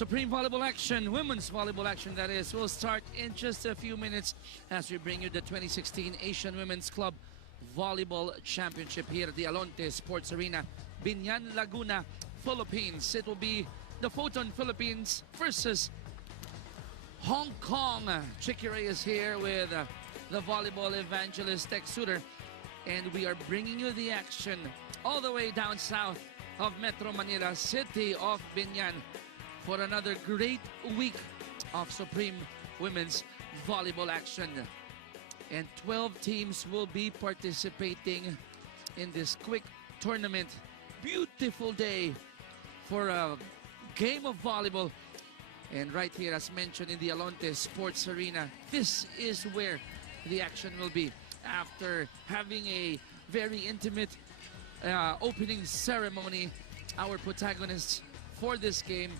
Supreme volleyball action, women's volleyball action that is, will start in just a few minutes as we bring you the 2016 Asian Women's Club Volleyball Championship here at the Alonte Sports Arena, Binyan, Laguna, Philippines. It will be the Photon Philippines versus Hong Kong. Chicky is here with the volleyball evangelist Tex Suter, and we are bringing you the action all the way down south of Metro Manila, city of Binyan, for another great week of Supreme Women's Volleyball action. And 12 teams will be participating in this quick tournament. Beautiful day for a game of volleyball. And right here, as mentioned, in the Alonte Sports Arena, this is where the action will be. After having a very intimate opening ceremony, our protagonists for this game,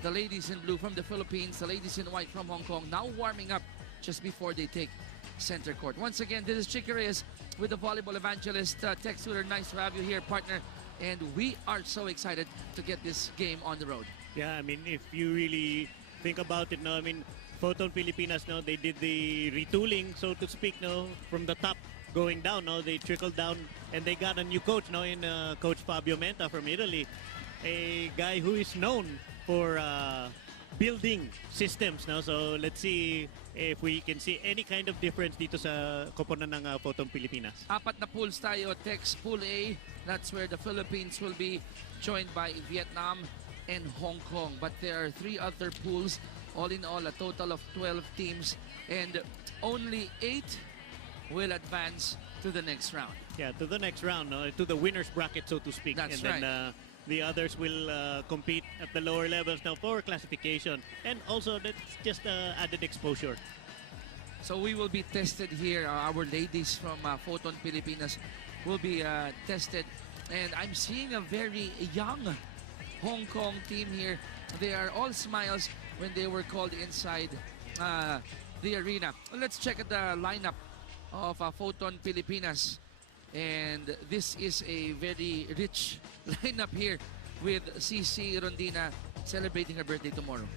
the ladies in blue from the Philippines, the ladies in white from Hong Kong, now warming up just before they take center court. Once again, this is Chicky Reyes with the volleyball evangelist Tex Suter. Nice to have you here, partner. And we are so excited to get this game on the road. Yeah, I mean, if you really think about it, no, I mean, Photon Pilipinas, no, they did the retooling, so to speak, no, from the top going down, no, they trickled down, and they got a new coach, no, in Coach Fabio Menta from Italy, a guy who is known for building systems, no. So let's see if we can see any kind of difference dito sa koponan ng Photon Pilipinas. Apat na pools tayo. Tex, Pool A, that's where the Philippines will be joined by Vietnam and Hong Kong. But there are 3 other pools. All in all, a total of 12 teams, and only 8 will advance to the next round. Yeah, to the next round, no? To the winner's bracket, so to speak. That's and right. Then, the others will compete at the lower levels now for classification. And also, that's just added exposure. So we will be tested here. Our ladies from Photon Pilipinas will be tested. And I'm seeing a very young Hong Kong team here. They are all smiles when they were called inside the arena. Let's check at the lineup of Photon Pilipinas. And this is a very rich lineup here with CC Rondina celebrating her birthday tomorrow.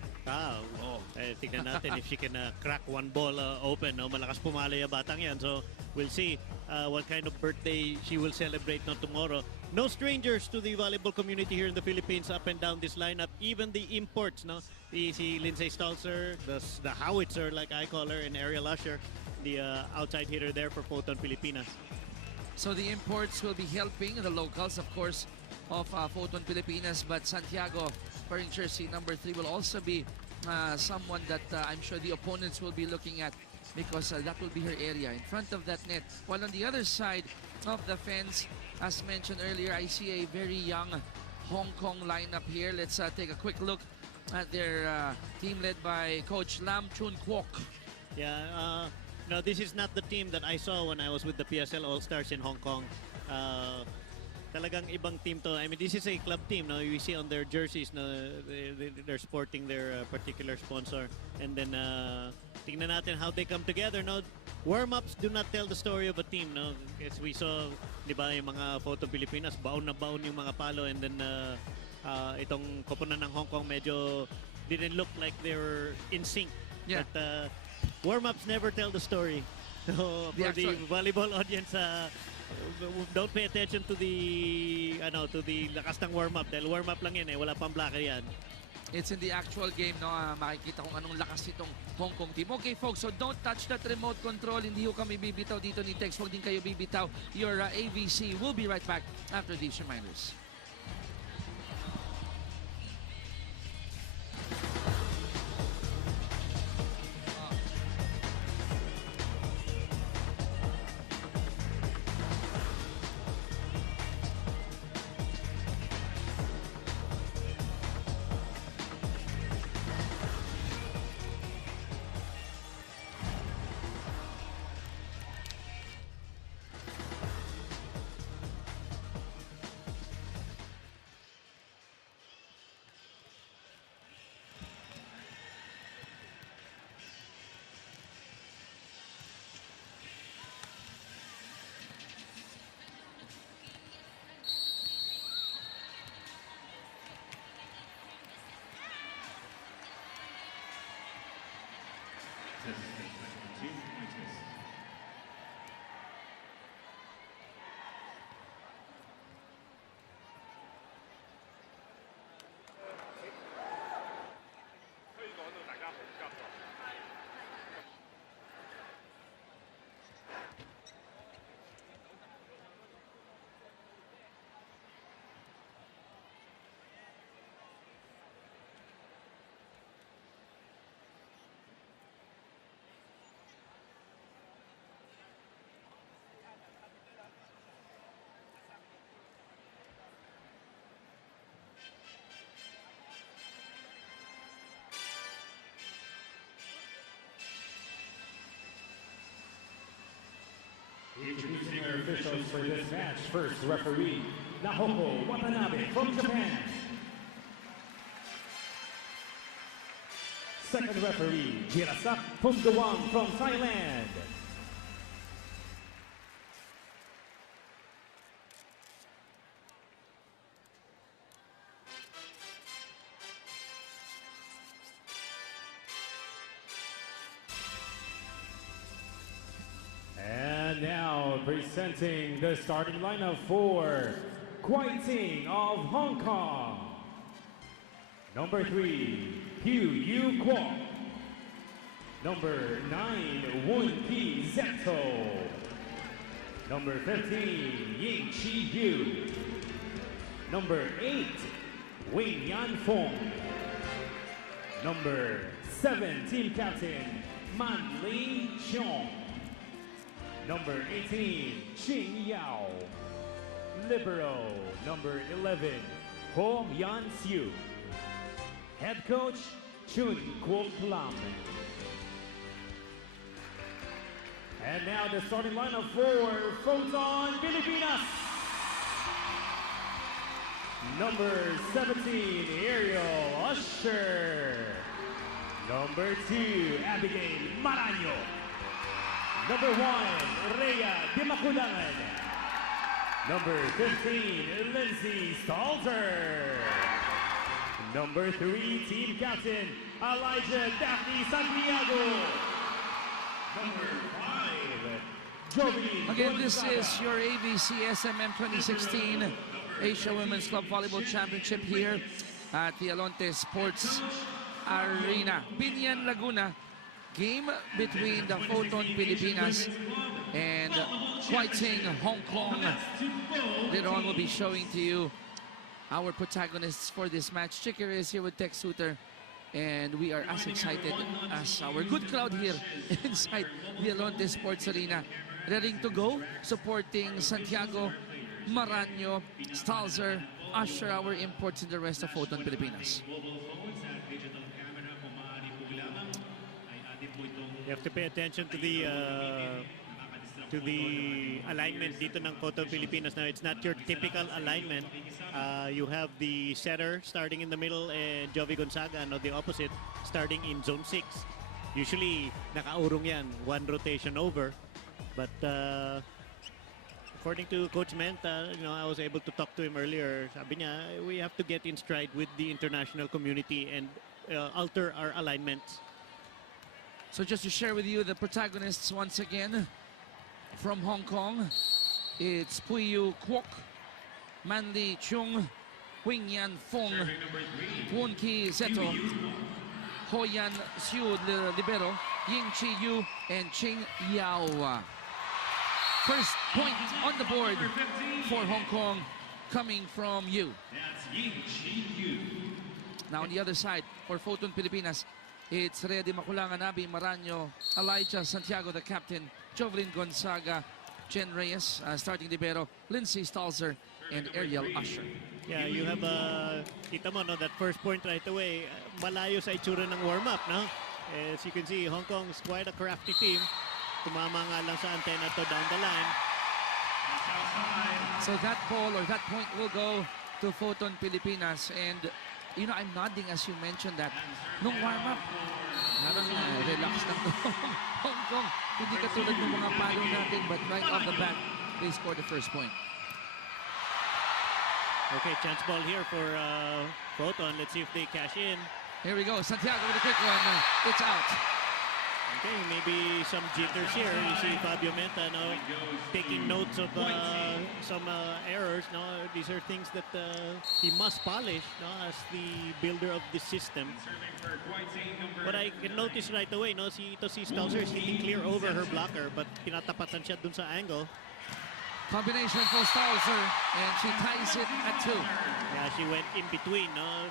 Tignan natin if she can crack one ball open. No? Malakas pumalo yung batang yan. So we'll see what kind of birthday she will celebrate no, tomorrow. No strangers to the volleyball community here in the Philippines up and down this lineup. Even the imports, no? Si Lindsay Stalzer, the howitzer like I call her, and Ariel Usher, the outside hitter there for Photon Pilipinas. So the imports will be helping the locals, of course, of Photon Pilipinas. But Santiago, wearing jersey number 3, will also be someone that I'm sure the opponents will be looking at, because that will be her area in front of that net. While on the other side of the fence, as mentioned earlier, I see a very young Hong Kong lineup here. Let's take a quick look at their team led by Coach Lam Chun Kwok. Yeah, no, this is not the team that I saw when I was with the PSL All-Stars in Hong Kong. Talagang ibang team to. I mean, this is a club team. No, you see on their jerseys, no, they're sporting their particular sponsor. And then tingnan natin how they come together. No, warm-ups do not tell the story of a team. No, as we saw, di ba, yung mga Photon Pilipinas, baon na baon yung mga palo, and then itong koponan ng Hong Kong medyo didn't look like they were in sync. Yeah. But warm-ups never tell the story. So for the volleyball audience, don't pay attention to the lakas ng warm-up, dahil warm-up lang yan eh, wala pang blocker yan. It's in the actual game, no? Makikita kung anong lakas itong Hong Kong team. Okay, folks, so don't touch that remote control. Hindi ko kami bibitaw dito ni Tex. Huwag din kayo bibitaw. Your AVC. We'll be right back after these reminders. officials for this match. First referee, Nahoko Watanabe from Japan. Second referee, Jirasak Pumdawang from Thailand. And now presenting the starting lineup for Kwai Ting of Hong Kong. Number 3, Hugh Yu Kwok. Number 9, Woon Ki Zeto. Number 15, Ying Chi Yu. Number 8, Wing Yan Fong. Number 7, team captain, Man Ling Cheong. Number 18, Ching Yao. Libero, number 11, Ho Yan Siu. Head coach, Chun Kwok Lam. And now the starting lineup for Photon Pilipinas. Number 17, Ariel Usher. Number 2, Abigail Maraño. Number 1, Rhea Dimaculangan. Number 15, Lindsay Stalter. Number 3, team captain, Elijah Daphne Santiago. Number 5, Jovi. Again, this is your ABC SMM 2016 Asia Women's Club Volleyball Championship here at the Alonte Sports Arena, Binyan, Laguna. Game between the Photon Pilipinas and Kwai Ting Hong Kong. Later on, we'll be showing to you our protagonists for this match. Chicker is here with Tech Suter, and we are as excited as our good crowd here inside the Alonte Sports Arena. Ready to go, supporting Santiago, Maraño, Stalzer, Usher, our imports in the rest of Photon Pilipinas. You have to pay attention to the alignment dito ng Photon Pilipinas. Now, it's not your typical alignment. You have the setter starting in the middle and Jovi Gonzaga, no, the opposite, starting in zone 6. Usually, nakaurong yan, one rotation over. But according to Coach Menta, I was able to talk to him earlier. Sabi niya, we have to get in stride with the international community and alter our alignments. So just to share with you the protagonists once again from Hong Kong, it's Puyu Kwok, Manli Chung, Wing Yan Fong, Woon Ki Zeto, Ho Yan Siu Libero, Ying Chi Yu, and Ching Yao. First point on the board for Hong Kong coming from Yu. Now on the other side for Photon Pilipinas, it's Rhea Dimaculangan, Abi Maraño, Elijah Santiago, the captain, Jovelyn Gonzaga, Jen Reyes, starting libero, Lindsay Stalzer, and Ariel Usher. Yeah, you have kita mo, no, that first point right away, malayo sa itsura ng warm-up, no? As you can see, Hong Kong is quite a crafty team. Tumama nga lang sa antenna to down the line. So that ball or that point will go to Photon Pilipinas, and I'm nodding as you mentioned that. Nung warm-up, parang relax lang to Hong Kong. Hindi katulad ng mga palo natin, but right off the bat, they scored the first point. Okay, chance ball here for Photon. Let's see if they cash in. Here we go. Santiago with a quick one. It's out. Okay, maybe some jitters here. You see Fabio Menta now taking notes of some errors. No, these are things that he must polish, no, as the builder of this system. But I can notice right away, no, si Stalzer is hitting clear over her blocker, but tinatapatan siya dun sa angle. Combination for Stalzer, and she ties it at 2. Yeah, she went in between, no.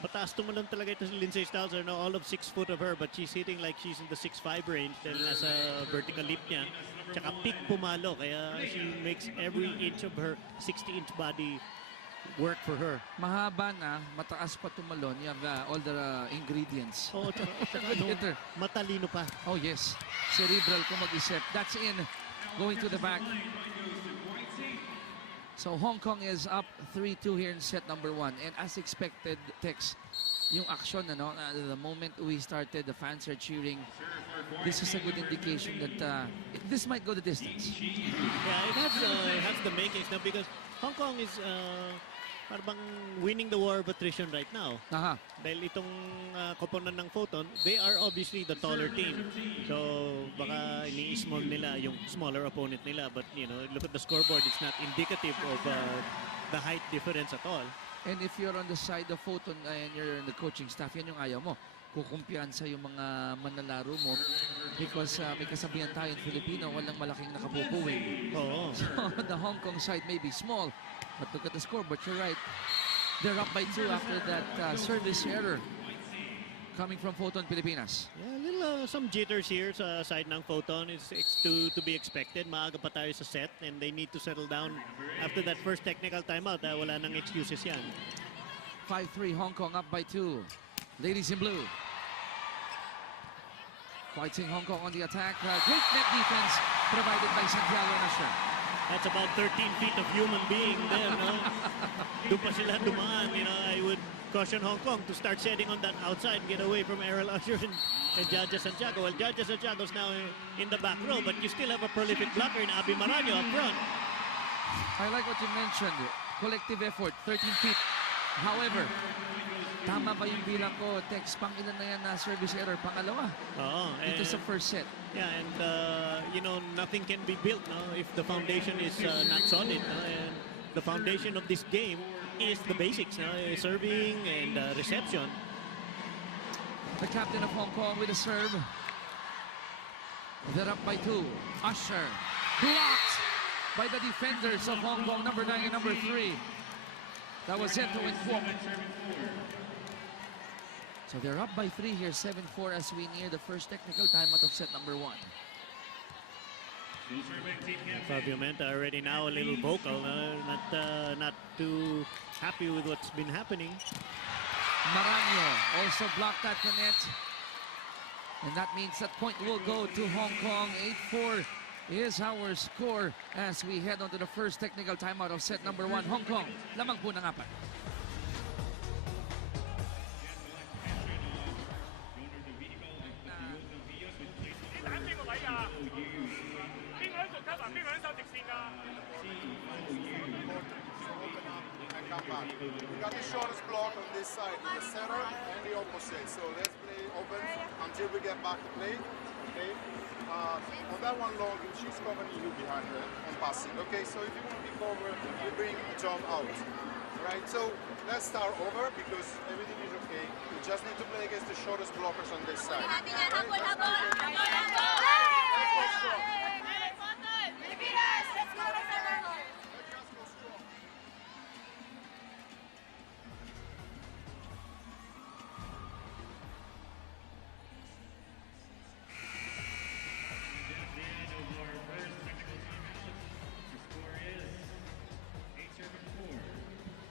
Mataas tumalon talaga ito si Lindsay Stalzer, no? All of 6 foot of her, but she's hitting like she's in the 6'5" range dahil nasa vertical leap niya. Tsaka peak pumalo, kaya she makes every inch of her 60-inch body work for her. Mahaba na, mataas pa tumalon. You have all the ingredients. Oh, tsaka matalino pa. Oh yes, cerebral kung mag-isip. That's in going to the back. So Hong Kong is up 3-2 here in set number 1. And as expected, Tex, yung action, the moment we started, the fans are cheering. This is a good indication that this might go the distance. Yeah, it has the makings now because Hong Kong is parang winning the war of attrition right now. Aha. Dahil itong koponan ng Photon, they are obviously the taller team. So baka ini-small nila yung smaller opponent nila. But you know, look at the scoreboard, it's not indicative of the height difference at all. And if you're on the side of Photon and you're in the coaching staff, yan yung ayaw mo. Kukumpiyansa yung mga manlalaro mo because may kasabihan tayo in Filipino, walang malaking nakapupuwing. Oo. So the Hong Kong side may be small, but look at the score, but you're right. They're up by 2 after that service error coming from Photon Pilipinas. Yeah, little some jitters here sa side ng Photon. It's to be expected. Maaga pa tayo sa set and they need to settle down after that first technical timeout. Wala nang excuses yan. 5-3 Hong Kong up by 2. Ladies in blue. Fighting Hong Kong on the attack. Great net defense provided by Santiago Nasher. That's about 13 feet of human being there, no? Doon pa sila dumaan. You know, I would caution Hong Kong to start setting on that outside, get away from Errol Usher and Jaja Santiago. Well, Jaja Santiago's now in the back row, but you still have a prolific blocker in Abi Maraño up front. I like what you mentioned. Collective effort, 13 feet. However, tama ba yung bilang ko? Tex, pang ilan na yan na service error? Pangalawa. Oo. Ito sa first set. Yeah, and you know, nothing can be built if the foundation is not solid. And the foundation of this game is the basics, serving and reception. The captain of Hong Kong with a serve. They're up by 2. Usher blocked by the defenders of Hong Kong, number 9 and number 3. That was Zento and Kwok. So they're up by 3 here, 7-4 as we near the first technical timeout of set number 1. Fabio Menta already now a little vocal, not too happy with what's been happening. Maraño also blocked at the net. And that means that point will go to Hong Kong. 8-4 is our score as we head on to the first technical timeout of set number 1. Hong Kong, lamang po ng 4. We got the shortest block on this side, the center and the opposite. So let's play open until we get back to play. Okay. On that one long, she's covering you behind her on passing. Okay, so if you want to be covered, you bring a jump out. Right, so let's start over because everything is okay. We just need to play against the shortest blockers on this side.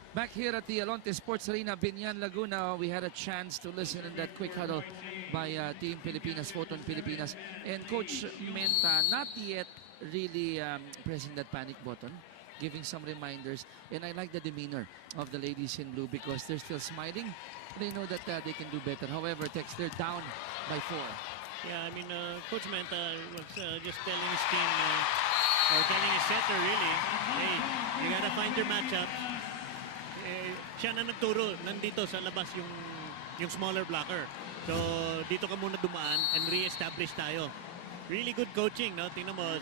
Back here at the Alonte Sports Arena, Binyan, Laguna, we had a chance to listen in that quick huddle by Team Pilipinas, Photon Pilipinas. And Coach Menta not yet really pressing that panic button, giving some reminders. And I like the demeanor of the ladies in blue because they're still smiling. They know that they can do better. However, Tex, they're down by 4. Yeah, I mean, Coach Menta was just telling his team, or telling his setter really, hey, you gotta find your matchup. Siya na nagturo, nandito sa labas yung smaller blocker. So, dito ka muna dumaan and re-establish tayo. Really good coaching, no? Tingnan mo,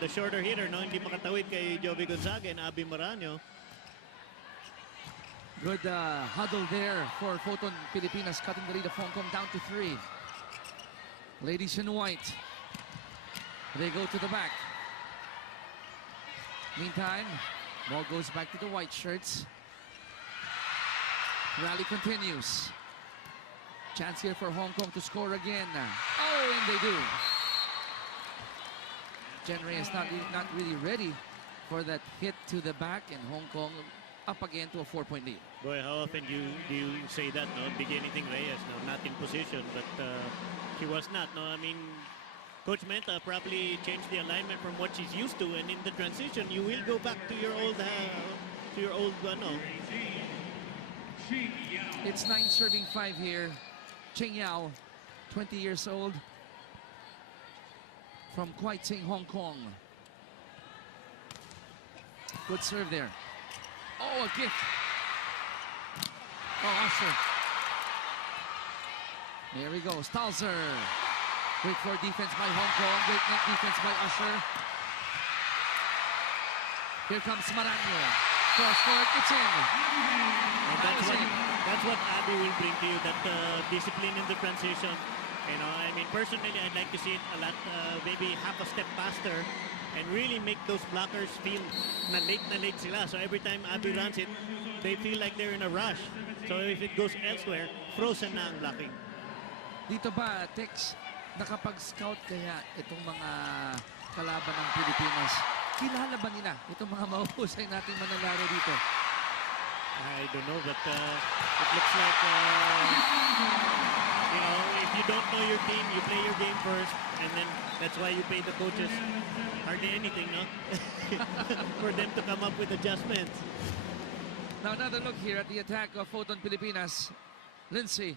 the shorter hitter, no? Hindi makatawid kay Jovi Gonzaga and Abi Maraño. Good huddle there for Photon Pilipinas, cutting the lead of Hong Kong down to 3. Ladies in white, they go to the back. Meantime, ball goes back to the white shirts. Rally continues. Chance here for Hong Kong to score again. Oh, and they do. Jenray is not really ready for that hit to the back, and Hong Kong up again to a 4-point lead. Boy, how often do you say that, no? Big anything Reyes, no? Not in position, but he was not, no? I mean, Coach Menta probably changed the alignment from what she's used to, and in the transition, you will go back to your old, It's 9 serving 5 here. Ching Yao, 20 years old, from Kwaiting, Hong Kong. Good serve there. Oh, a gift. Oh, Usher. There we go. Stalzer. Great floor defense by Hong Kong. Great net defense by Usher. Here comes Marano. Cross court. It's in. And that's what Abby will bring to you, that discipline in the transition. You know, I mean, personally, I'd like to see it a lot, maybe half a step faster, and really make those blockers feel na late sila. So every time Abby runs it, they feel like they're in a rush. So if it goes elsewhere, frozen na ang blocking. Dito ba, Tex, nakapag-scout kaya itong mga kalaban ng Pilipinas? Kilala ba nila itong mga mahuhusay nating manlalaro dito? I don't know, but it looks like, you know, if you don't know your team, you play your game first, and then that's why you pay the coaches hardly anything, no? For them to come up with adjustments. Now another look here at the attack of Photon Pilipinas. Lindsay.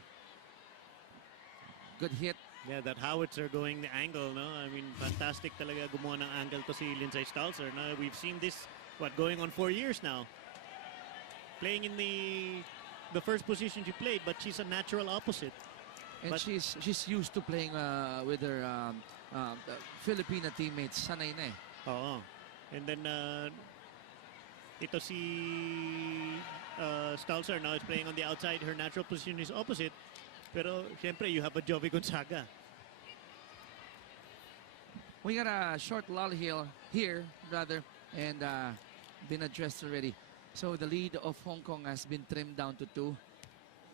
Good hit. Yeah, that howitzer going the angle, no? I mean, fantastic talaga gumawa ng angle to si Lindsay Stalzer. No? We've seen this, going on 4 years now. Playing in the first position she played, but she's a natural opposite. And but she's used to playing with her Filipina teammates. Sanay na eh. Oo. And then, ito si Stalzer now is playing on the outside. Her natural position is opposite. Pero, siyempre, you have a Jovi Gonzaga. We got a short lull here, and been addressed already. So the lead of Hong Kong has been trimmed down to 2.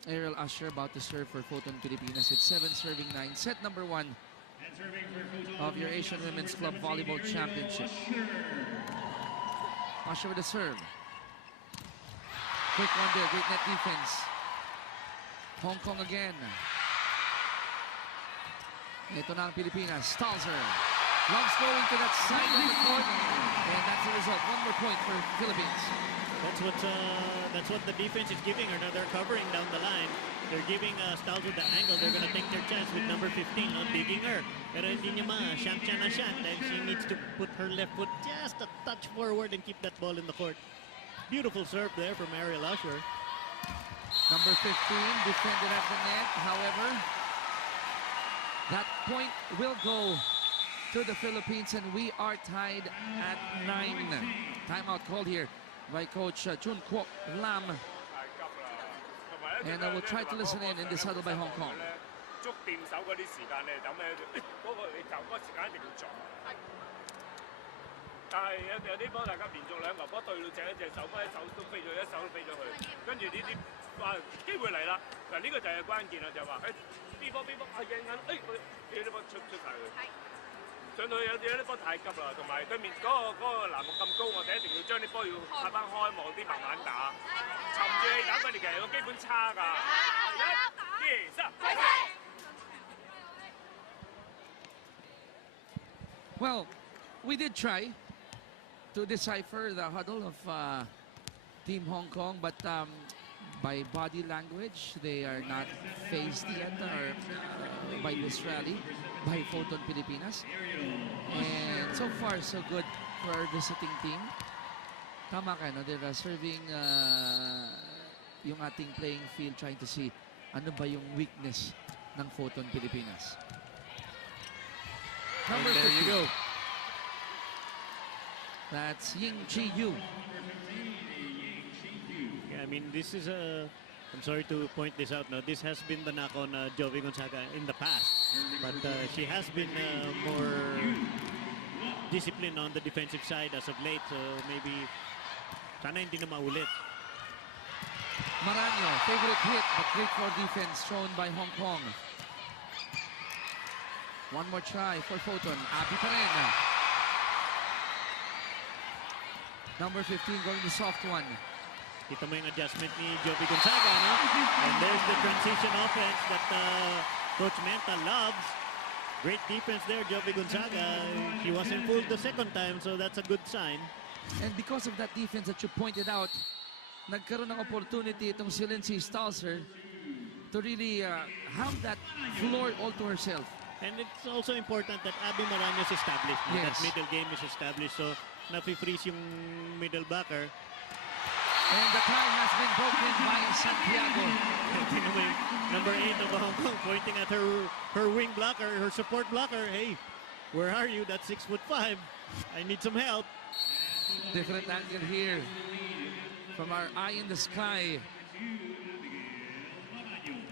Ariel Usher about to serve for Photon Pilipinas. It's 7 serving 9. Set number 1 of your Asian Women's Club Volleyball Championship. Usher with a serve. Quick one there. Great net defense. Hong Kong again. Ito na ang Pilipinas. Stalzer. Loves going to that side of the court. And that's the result. 1 more point for Philippines. That's what the defense is giving her. Now they're covering down the line. They're giving Stalzer the angle. They're going to take their chance with number 15 on digging her. Pero hindi niya shank siya na shank dahil she needs to put her left foot just a touch forward and keep that ball in the court. Beautiful serve there from Ariel Usher. Number 15 defended at the net. However, that point will go to the Philippines, and we are tied at 9. Timeout called here by Coach Chun Kwok Lam. And I will try to listen in this huddle by Hong Kong. Well, we did try to decipher the huddle of Team Hong Kong, but by body language, they are not phased yet by this rally by Photon Pilipinas. And so far, so good for our visiting team. Tama ka, no? They're serving yung ating playing field, trying to see ano ba yung weakness ng Photon Pilipinas. Number 15. There you go. That's Ying Chi Yu. Yeah, I mean, this is I'm sorry to point this out now. This has been the knock on Jovi Gonzaga in the past. But she has been more disciplined on the defensive side as of late. So maybe sana hindi na maulit. Marano, favorite hit, but great for defense shown by Hong Kong. One more try for Photon. Abby pa rin. Number 15 going to soft one. Kita mo yung adjustment ni Jovi Gonzaga, no? And there's the transition offense that Coach Menta loves. Great defense there, Jovi Gonzaga. He wasn't fooled the second time, so that's a good sign. And because of that defense that you pointed out, nagkaroon ng opportunity itong si Lindsay Stalzer to really have that floor all to herself. And it's also important that Abby Marano is established. Yes. That middle game is established, so nafi-freeze yung middle blocker. And the tie has been broken by Santiago. Number 8 of Hong Kong pointing at her wing blocker, her support blocker. Hey, where are you? That's 6'5". I need some help. Different angle here from our eye in the sky.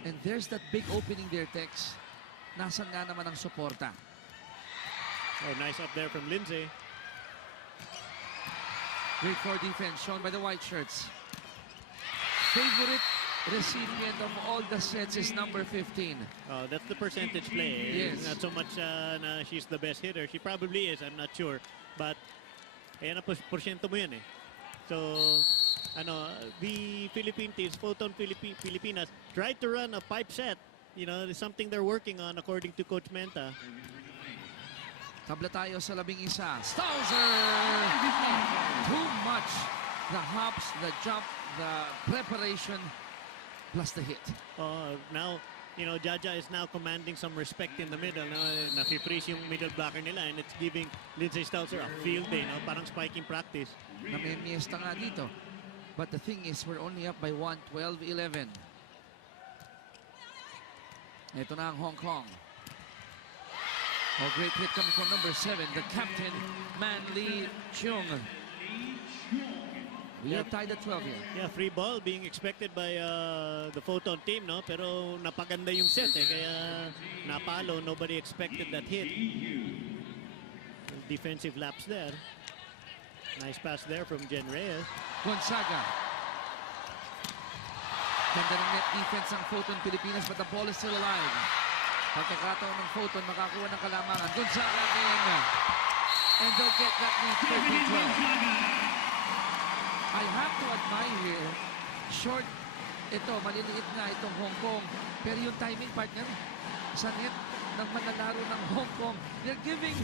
And there's that big opening there, Tex. Nasaan nga naman ang suporta? Oh, nice up there from Lindsay. Great floor defense shown by the white shirts. Favorite recipient of all the sets is number 15. Oh, that's the percentage play. Yes. Not so much na she's the best hitter. She probably is, I'm not sure. But, ayan na porsyento mo yan eh. So, the Philippine teams, Photon Pilipinas, tried to run a pipe set. You know, it's something they're working on according to Coach Menta. Tabla tayo sa 11. Stalzer! Too much. The hops, the jump, the preparation, plus the hit. Now, you know, Jaja is now commanding some respect in the middle. Nafi-freeze yung middle blocker nila, and it's giving Lindsay Stalzer a field day, no? Parang spiking practice. Namimiesta nga dito. But the thing is, we're only up by 1, 12-11. Ito na ang Hong Kong. Oh, great hit coming from number 7, the captain, Man Lee Cheung. We are tied at 12 here. Yeah, free ball being expected by the Photon team, no? Pero napaganda yung set, eh. Kaya napalo, nobody expected that hit. Defensive laps there. Nice pass there from Jen Reyes. Gonzaga. Ganda ng net defense ng Photon Pilipinas, but the ball is still alive. Pagkakataon ng Photon, makakuha ng kalamangan. Gonzaga again. And they'll get that lead 13-12. I have to admire here, short, ito, maliliit na itong Hong Kong. Pero yung timing partner, sa net ng manlalaro ng Hong Kong, they're giving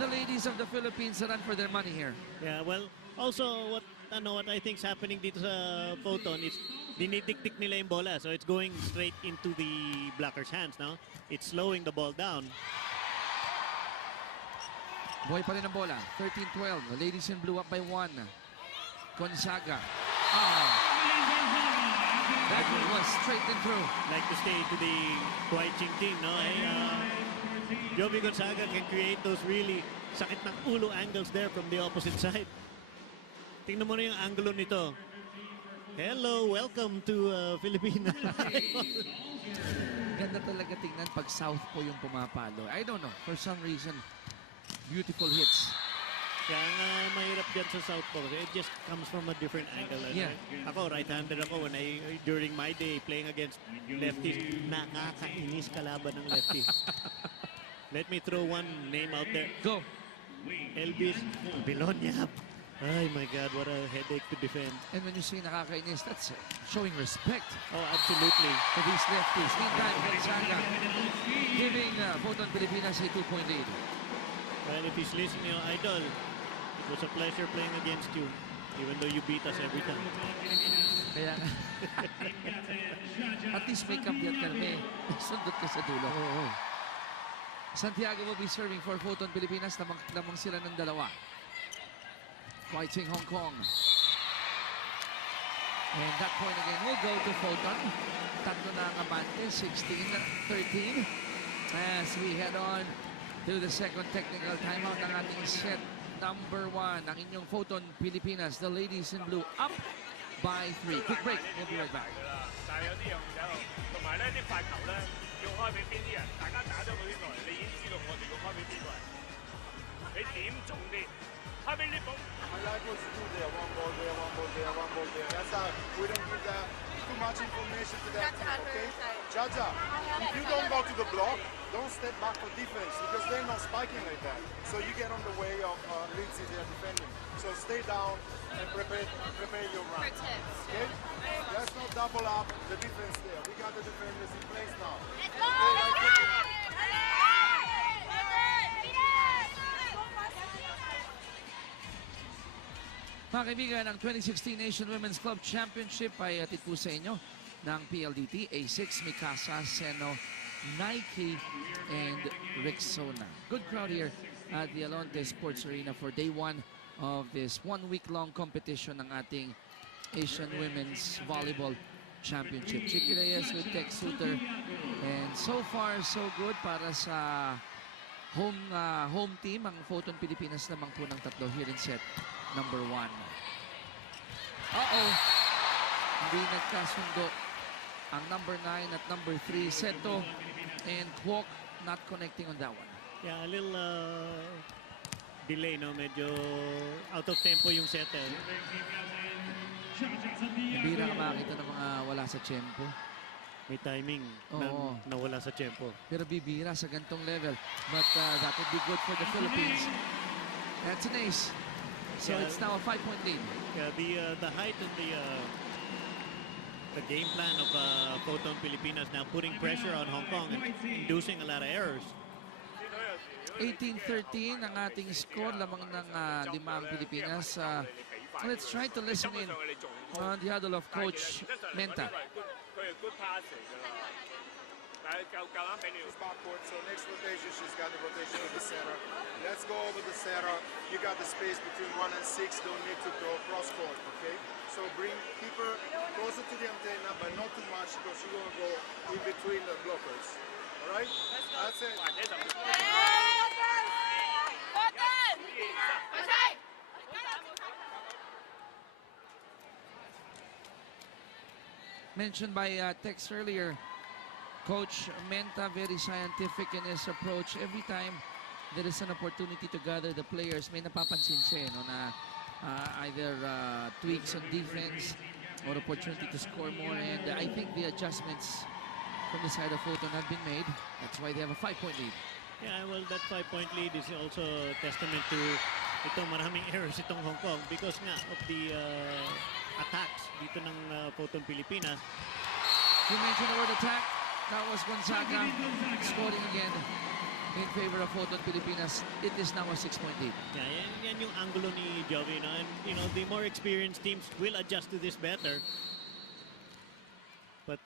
the ladies of the Philippines a run for their money here. Yeah, well, also what I think is happening dito sa Photon is dinidiktik nila yung bola. So it's going straight into the blocker's hands now. It's slowing the ball down. Buhay pa rin ang bola. 13-12. The ladies in blue up by 1. Gonzaga. That one was straight and through. Like to stay to the Kuwait Ching team, no? Jovi Gonzaga can create those really sakit ng ulo angles there from the opposite side. Tingnan mo na yung angulo nito. Hello, welcome to Philippines. Ganda talaga tingnan pag south po yung pumapalo. I don't know, for some reason, beautiful hits. Kaya nga mahirap dyan sa southpaw kasi it just comes from a different angle. Yeah. Ako, right-handed ako during my day playing against lefties. Nakakainis kalaban ng lefty. Let me throw one name out there. Go. Elvis Bilonyap. Ay my God, what a headache to defend. And when you say nakakainis, that's showing respect Oh, absolutely. to these lefties. Meantime, Gonzaga giving Photon Pilipinas a 2-point lead. Well, if he's listening, idol, it was a pleasure playing against you, even though you beat us every time. Kaya at least may kampiyan ka na, sundot ka sa dulo. Santiago will be serving for Photon Pilipinas. Lamang sila ng dalawa. Fighting Hong Kong. And that point again will go to Photon. Tatlo na ang abante, 16-13. As we head on to the second technical timeout ng ating set number 1. Ang inyong Photon Pilipinas, the ladies in blue, up by 3. Quick break. We'll be right back. 但係有啲樣嘢咯，同埋咧啲發球咧要開俾邊啲人，大家打咗佢邊個人，你已經知道我哋要開俾邊個人，你點中啲？開俾呢個。I like what you do there. One ball there, one ball there, one ball there. That's how we don't give that too much information to that team, okay? Jaja, if you don't go to the block, don't step back for defense because they're not spiking like that. So you get on the way of Lindsay there defending. So stay down and prepare your run. Okay? Let's not double up the defense there. We got the defenders in place now. Play like Mga kaibigan, ang 2016 Asian Women's Club Championship ay atid po sa inyo ng PLDT, A6, Mikasa, Seno, Nike, and Rexona. Good crowd here at the Alonte Sports Arena for day one of this one-week-long competition ng ating Asian Women's Volleyball Championship. Chicky Reyes with Tex Suter, and so far so good para sa home team. Ang Photon Pilipinas lamang po ng tatlo here in set number 1. Hindi nagkasundo ang number 9 at number 3, Seto and Kwok, not connecting on that one. Yeah, a little delay, no? Medyo out of tempo yung set. Bira ka makakita ng mga wala sa tempo. May timing na wala sa tempo. Pero bibira sa gantong level. But that would be good for the Philippines. That's an ace. So Yeah. it's now a 5-point lead. Yeah, the height and the game plan of Photon Pilipinas now putting pressure on Hong Kong and inducing a lot of errors. 18-13 ang ating score, lamang ng 5 ang Pilipinas. Let's try to listen in on the huddle of Coach Menta. Backcourt, so next rotation, she's got the rotation of the center. Let's go over the center. You got the space between 1 and 6. Don't need to go cross court, okay? So keep her closer to the antenna, but not too much because she's gonna go in between the blockers. All right? That's it. Mentioned by Tex earlier, Coach Menta, very scientific in his approach. Every time there is an opportunity to gather the players, may napapansin siya, no, na either tweaks on defense or opportunity to score more. And I think the adjustments from the side of Photon have been made. That's why they have a 5-point lead. Yeah, well, that 5-point lead is also testament to maraming errors itong Hong Kong because nga of the attacks dito ng Photon Pilipinas. You mentioned the word attack. That was Gonzaga scoring again in favor of Photon Pilipinas. It is now a 6-point lead. Yeah, yan yung angulo ni Jovi, no? And the more experienced teams will adjust to this better. But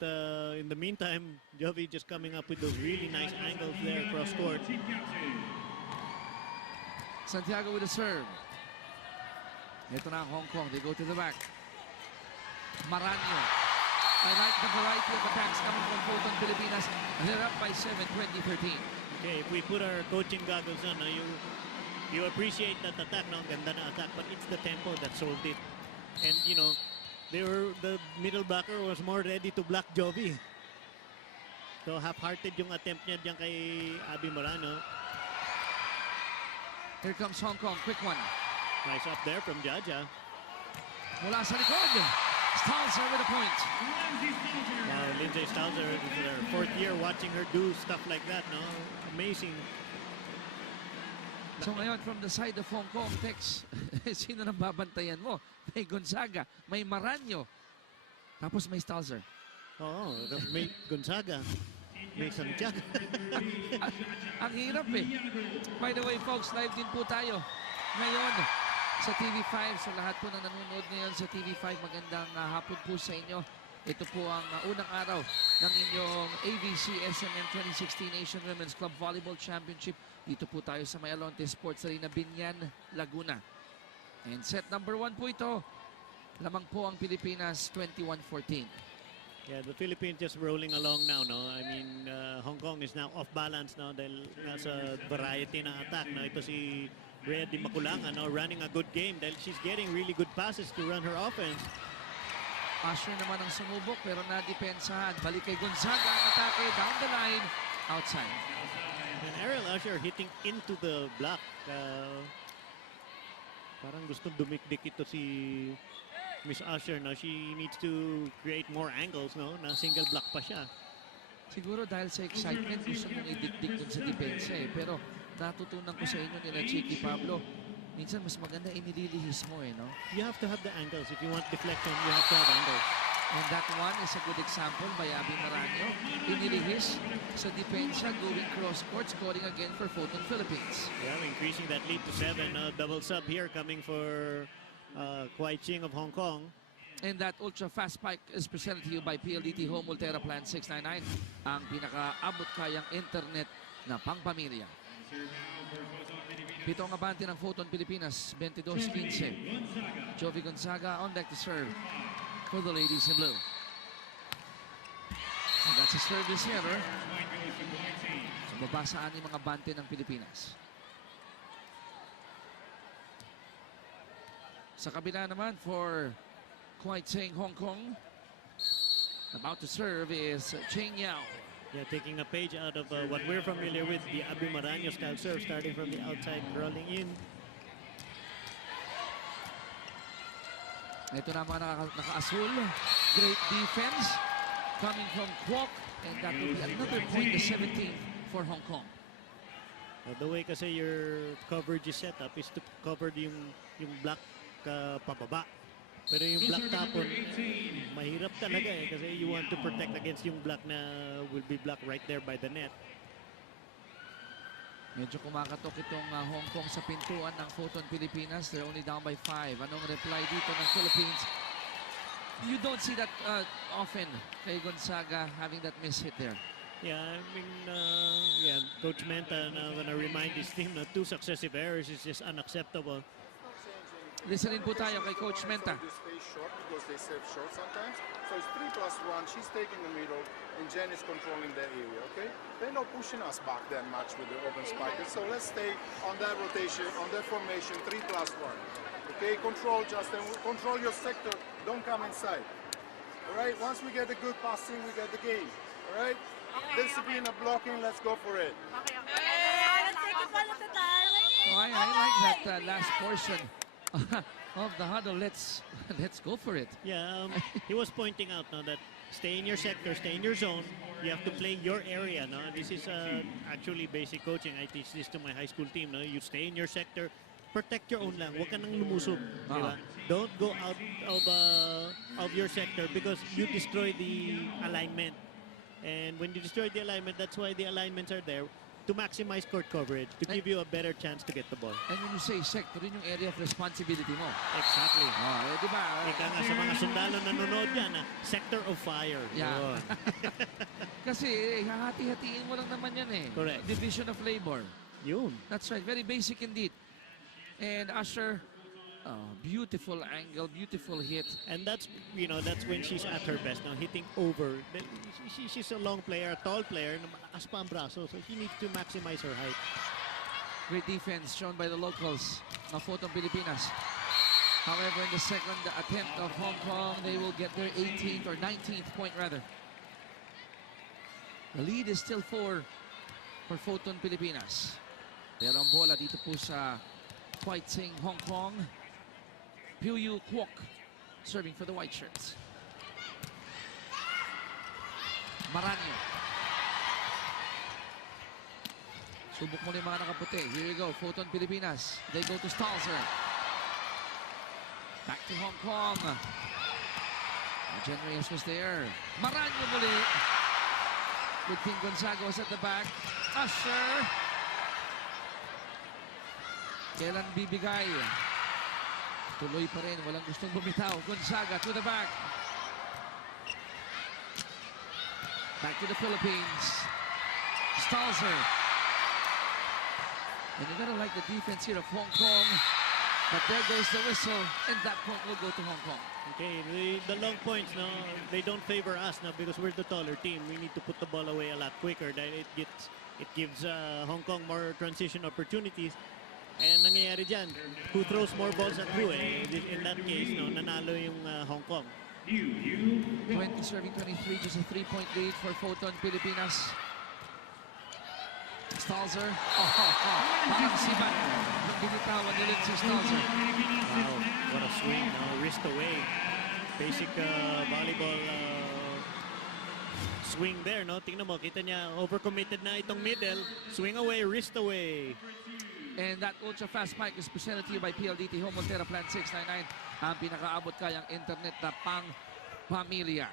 in the meantime, Jovi just coming up with those really nice angles there across court. Santiago with a serve. Ito na ang Hong Kong. They go to the back. Maranyo. I like the variety of attacks coming from Photon Pilipinas. They're up by 7, 20-13. Okay, if we put our coaching goggles on, you appreciate that attack, no? Ganda na attack, but it's the tempo that solved it. And, the middle blocker was more ready to block Jovi. So, half-hearted yung attempt niya diyan kay Abby Morano. Here comes Hong Kong. Quick one. Nice up there from Jaja. Mula sa likod. Stalzer with a point. Lindsay Stalzer, this is her 4th year watching her do stuff like that, no? Amazing. So ngayon, from the side of Hong Kong, Tex, sino nang babantayan mo? May Gonzaga, may Maranyo, tapos may Stalzer. Oo, may Gonzaga, may Santiago. Ang hirap eh. By the way, folks, live din po tayo ngayon sa TV5. Sa lahat po na nanonood ngayon sa TV5, magandang hapon po sa inyo. Ito po ang unang araw ng inyong AVC SMM 2016 Asian Women's Club Volleyball Championship. Dito po tayo sa May Alonte Sports Arena, Binyan, Laguna. And set number 1 po ito. Lamang po ang Pilipinas, 21-14. Yeah, the Philippines just rolling along now, no? I mean, Hong Kong is now off balance now dahil nasa variety ng attack. No? Ito si Rhea Di Maculangan, no? Running a good game dahil she's getting really good passes to run her offense. Asher naman ang sumubok pero nadepensahan. Balik kay Gonzaga ang atake down the line, outside. And Ariel Usher hitting into the block. Parang gusto dumikdik ito si Miss Usher. No? She needs to create more angles, no? Na single block pa siya. Siguro dahil sa excitement, gusto mong idikdik dun sa depensa eh. Pero natutunan ko sa inyo nila Chicky Pablo, minsan mas maganda inililihis mo eh, no? You have to have the angles. If you want deflection, you have to have angles. And that one is a good example by Abby Maranyo. Inilihis sa depensa, going cross-court, scoring again for Photon Philippines. Yeah, increasing that lead to 7. Double sub here coming for Kwai Ching of Hong Kong. And that ultra-fast spike is presented to you by PLDT Home Ultera Plan 699, ang pinaka-abot kayang internet na pangpamilya. Pitong abante ng Photon Pilipinas, 22-15. Jovi Gonzaga on deck to serve for the ladies in blue. And that's a service error. So, babasaan yung mga bante ng Pilipinas. Sa kabila naman for Kwai Ching, Hong Kong. About to serve is Cheng Yao. Yeah, taking a page out of what we're familiar with, the Abi Maraño style serve, starting from the outside, rolling in. Ito naman naka-asul. Great defense coming from Kwok. And that will be another point, the 17th for Hong Kong. The way kasi your coverage is set up is to cover yung block pababa. Pero yung block tapon, mahirap talaga kasi you want to protect against yung block na will be blocked right there by the net. Medyo kumakatok itong Hong Kong sa pintuan ng Photon Pilipinas. They're only down by 5. Anong reply dito ng Philippines? You don't see that often kay Gonzaga having that miss hit there. Yeah, I mean, Coach Menta now gonna remind his team na 2 successive errors is just unacceptable. Listenin po tayo kay Coach Menta. They stay short because they serve short sometimes. So it's 3+1. She's taking the middle, and Jen is controlling that area. Okay, they're not pushing us back that much with the open spikers. So let's stay on that rotation, on that formation, 3+1. Okay, control Justin. Control your sector. Don't come inside. All right. Once we get the good passing, we get the game. All right. Discipline of blocking. Let's go for it. Let's take it one at a time. Oh, I like that last portion of the huddle. Let's go for it. Yeah, he was pointing out now that stay in your sector, stay in your zone. You have to play your area. No, this is actually basic coaching. I teach this to my high school team. No, you stay in your sector, protect your own lang. Huwag ka nang lumusog. Diba? Don't go out of your sector because you destroy the alignment. And when you destroy the alignment, that's why the alignments are there. To maximize court coverage, to give you a better chance to get the ball. And when you say sector, yun yung area of responsibility mo. Exactly. Di ba? Ika nga sa mga sundalo na nanonood yan, sector of fire. Yeah. Kasi hahati-hatiin mo lang naman yan eh. Correct. Division of labor. Yun. That's right. Very basic indeed. And Usher, beautiful angle, beautiful hit. And that's when she's at her best now, hitting over. She's a long player, a tall player, malakas pa ang braso, so she needs to maximize her height. Great defense shown by the locals ng Photon Pilipinas. However, in the second attempt of Hong Kong, they will get their 18th or 19th point rather. The lead is still 4 for Photon Pilipinas. Pero ang bola dito po sa Kwai Ching, Hong Kong. Puyu Kwok serving for the white shirts. Maraño. Subok mo yung mga nakaputi. Here we go. Photon Pilipinas. They go to Stalzer. Back to Hong Kong. Jen Reyes was there. Maraño muli. Good thing Gonzaga was at the back. Usher. Kailan bibigay? Tuloy pa rin. Walang gustong bumitaw. Gonzaga to the back. Back to the Philippines. Stalzer. And you gotta like the defense here of Hong Kong. But there goes the whistle. And that point will go to Hong Kong. Okay, the long points, no, they don't favor us now because we're the taller team. We need to put the ball away a lot quicker. Then it gives Hong Kong more transition opportunities. And nangyayari dyan, who throws more balls at who? In that case, no, nanalo yung Hong Kong. 20 serving 23, just a 3-point lead for Photon Pilipinas. Stalzer. Parang sibat. Binitawan nilit si Stalzer. Wow, what a swing, no? Wrist away. Basic volleyball swing there, no? Tingnan mo, kita niya, overcommitted na itong middle. Swing away, wrist away. And that ultra-fast spike is presented to you by PLDT Home Ultera Plan 699. Ang pinakaabot kayang internet na pang-pamilya.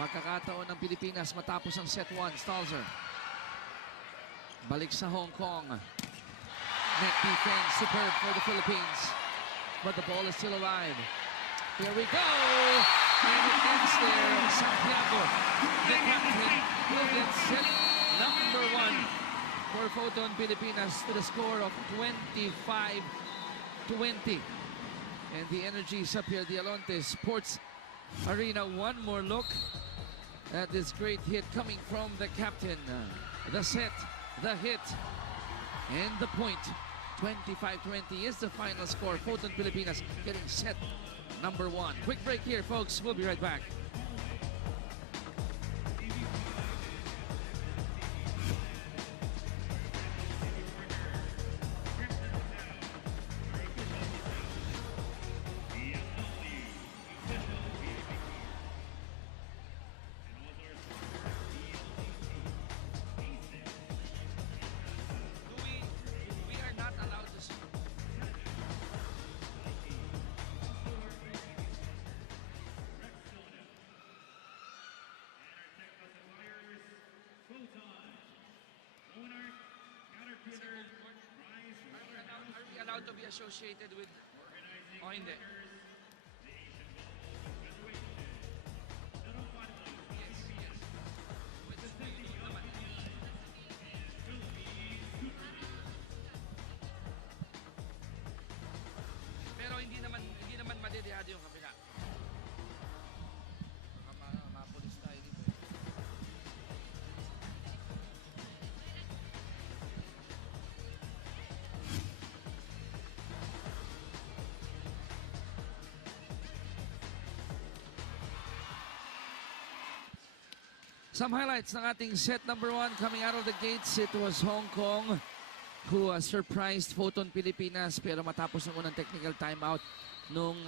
Pagkakataon ng Pilipinas matapos ang set 1. Stalzer. Balik sa Hong Kong. Net defense, superb for the Philippines. but the ball is still alive. Here we go! And it ends there. Santiago, the captain, will get set number 1 for Photon Pilipinas to the score of 25-20. And the energy is up here at the Alonte Sports Arena. One more look at this great hit coming from the captain. The set, the hit, and the point. 25-20 is the final score. Photon Pilipinas getting set number 1. Quick break here, folks. We'll be right back. We are not allowed to speak. Are we allowed to be associated with... Oh, hindi. Yes, yes. Which naman. Pero hindi naman madedehado yung kabila. Baka mapulis tayo dito. Some highlights ng ating set number 1 coming out of the gates. It was Hong Kong who surprised Photon Pilipinas, pero matapos ng unang technical timeout nung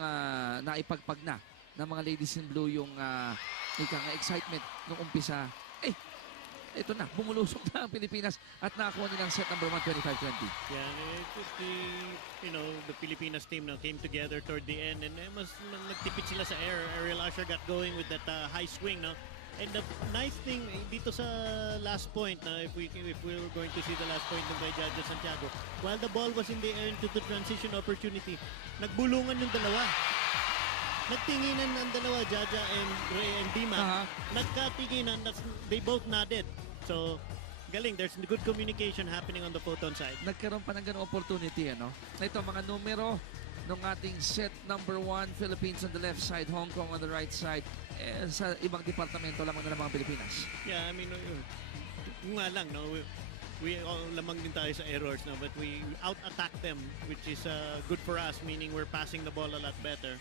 naipagpag na ng mga ladies in blue yung excitement nung umpisa. Ito na, bumulusok na ang Pilipinas at nakakuha nilang set number 1, 25-20. Yeah, the Filipinas team now came together toward the end, and mas nagtipid sila sa air. Ariel Asher got going with that high swing, no? And the nice thing dito sa last point, if we were going to see the last point ng by Judge Santiago, while the ball was in the air into the transition opportunity, nagbulungan yung dalawa. Nagtinginan ang dalawa, Jaja and Ray and Dima. Nagkatinginan, they both nodded. So, galing, there's good communication happening on the Photon side. Nagkaroon pa ng ganung opportunity, ano? Ito, mga numero ng ating set number 1, Philippines on the left side, Hong Kong on the right side. Sa ibang departamento lamang na ng mga Pilipinas. Yeah, I mean, yung nga lang, no? We all lamang din tayo sa errors, no? But we out-attack them, which is good for us, meaning we're passing the ball a lot better.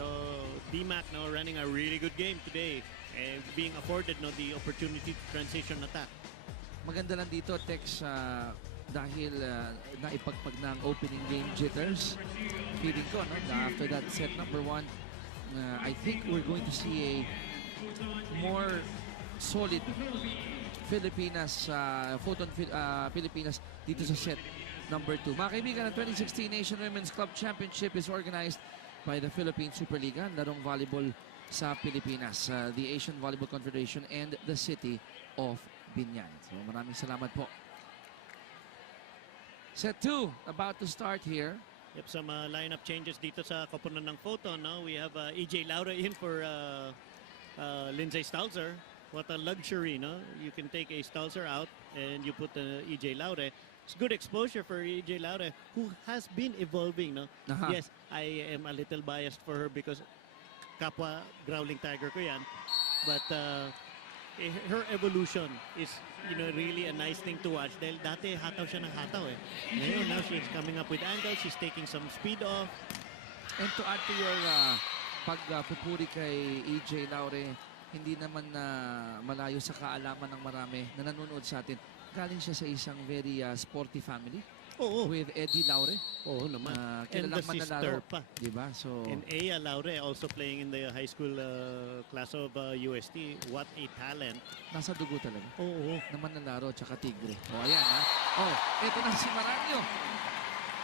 So, DMAC, no, running a really good game today and being afforded, no, the opportunity to transition attack. Maganda lang dito, Tex, dahil naipagpag ng opening game jitters. Feeling ko, no, after that set number 1, I think we're going to see a more solid Filipinas, Photon Pilipinas dito sa set number 2. Mga kaibigan, ang 2016 Asian Women's Club Championship is organized by the Philippine Superliga, larong volleyball sa Pilipinas, the Asian Volleyball Confederation and the City of Binyan. So maraming salamat po. Set 2 about to start here. Yep, some lineup changes dito sa koponan ng Photon. No? We have EJ Laura in for Lindsay Stalzer. What a luxury, no? You can take a Stalzer out and you put EJ Laura. It's good exposure for EJ Laura, who has been evolving, no? Yes, I am a little biased for her because kapwa Growling Tiger ko yan. But her evolution is, really a nice thing to watch. Dahil dati hataw siya ng hataw eh. Ngayon, now she's coming up with angles. She's taking some speed off. And to add to your pagpupuri kay EJ Laure, hindi naman na malayo sa kaalaman ng marami na nanonood sa atin. Galing siya sa isang very sporty family. Oo. With Eddie Laure. Oo naman. And the sister pa. Diba? So, and Aya Laure also playing in the high school class of UST. What a talent. Nasa dugo talaga. Oo. Naman ng laro tsaka tigre. O, ayan ha. Oh, ito na si Maranyo.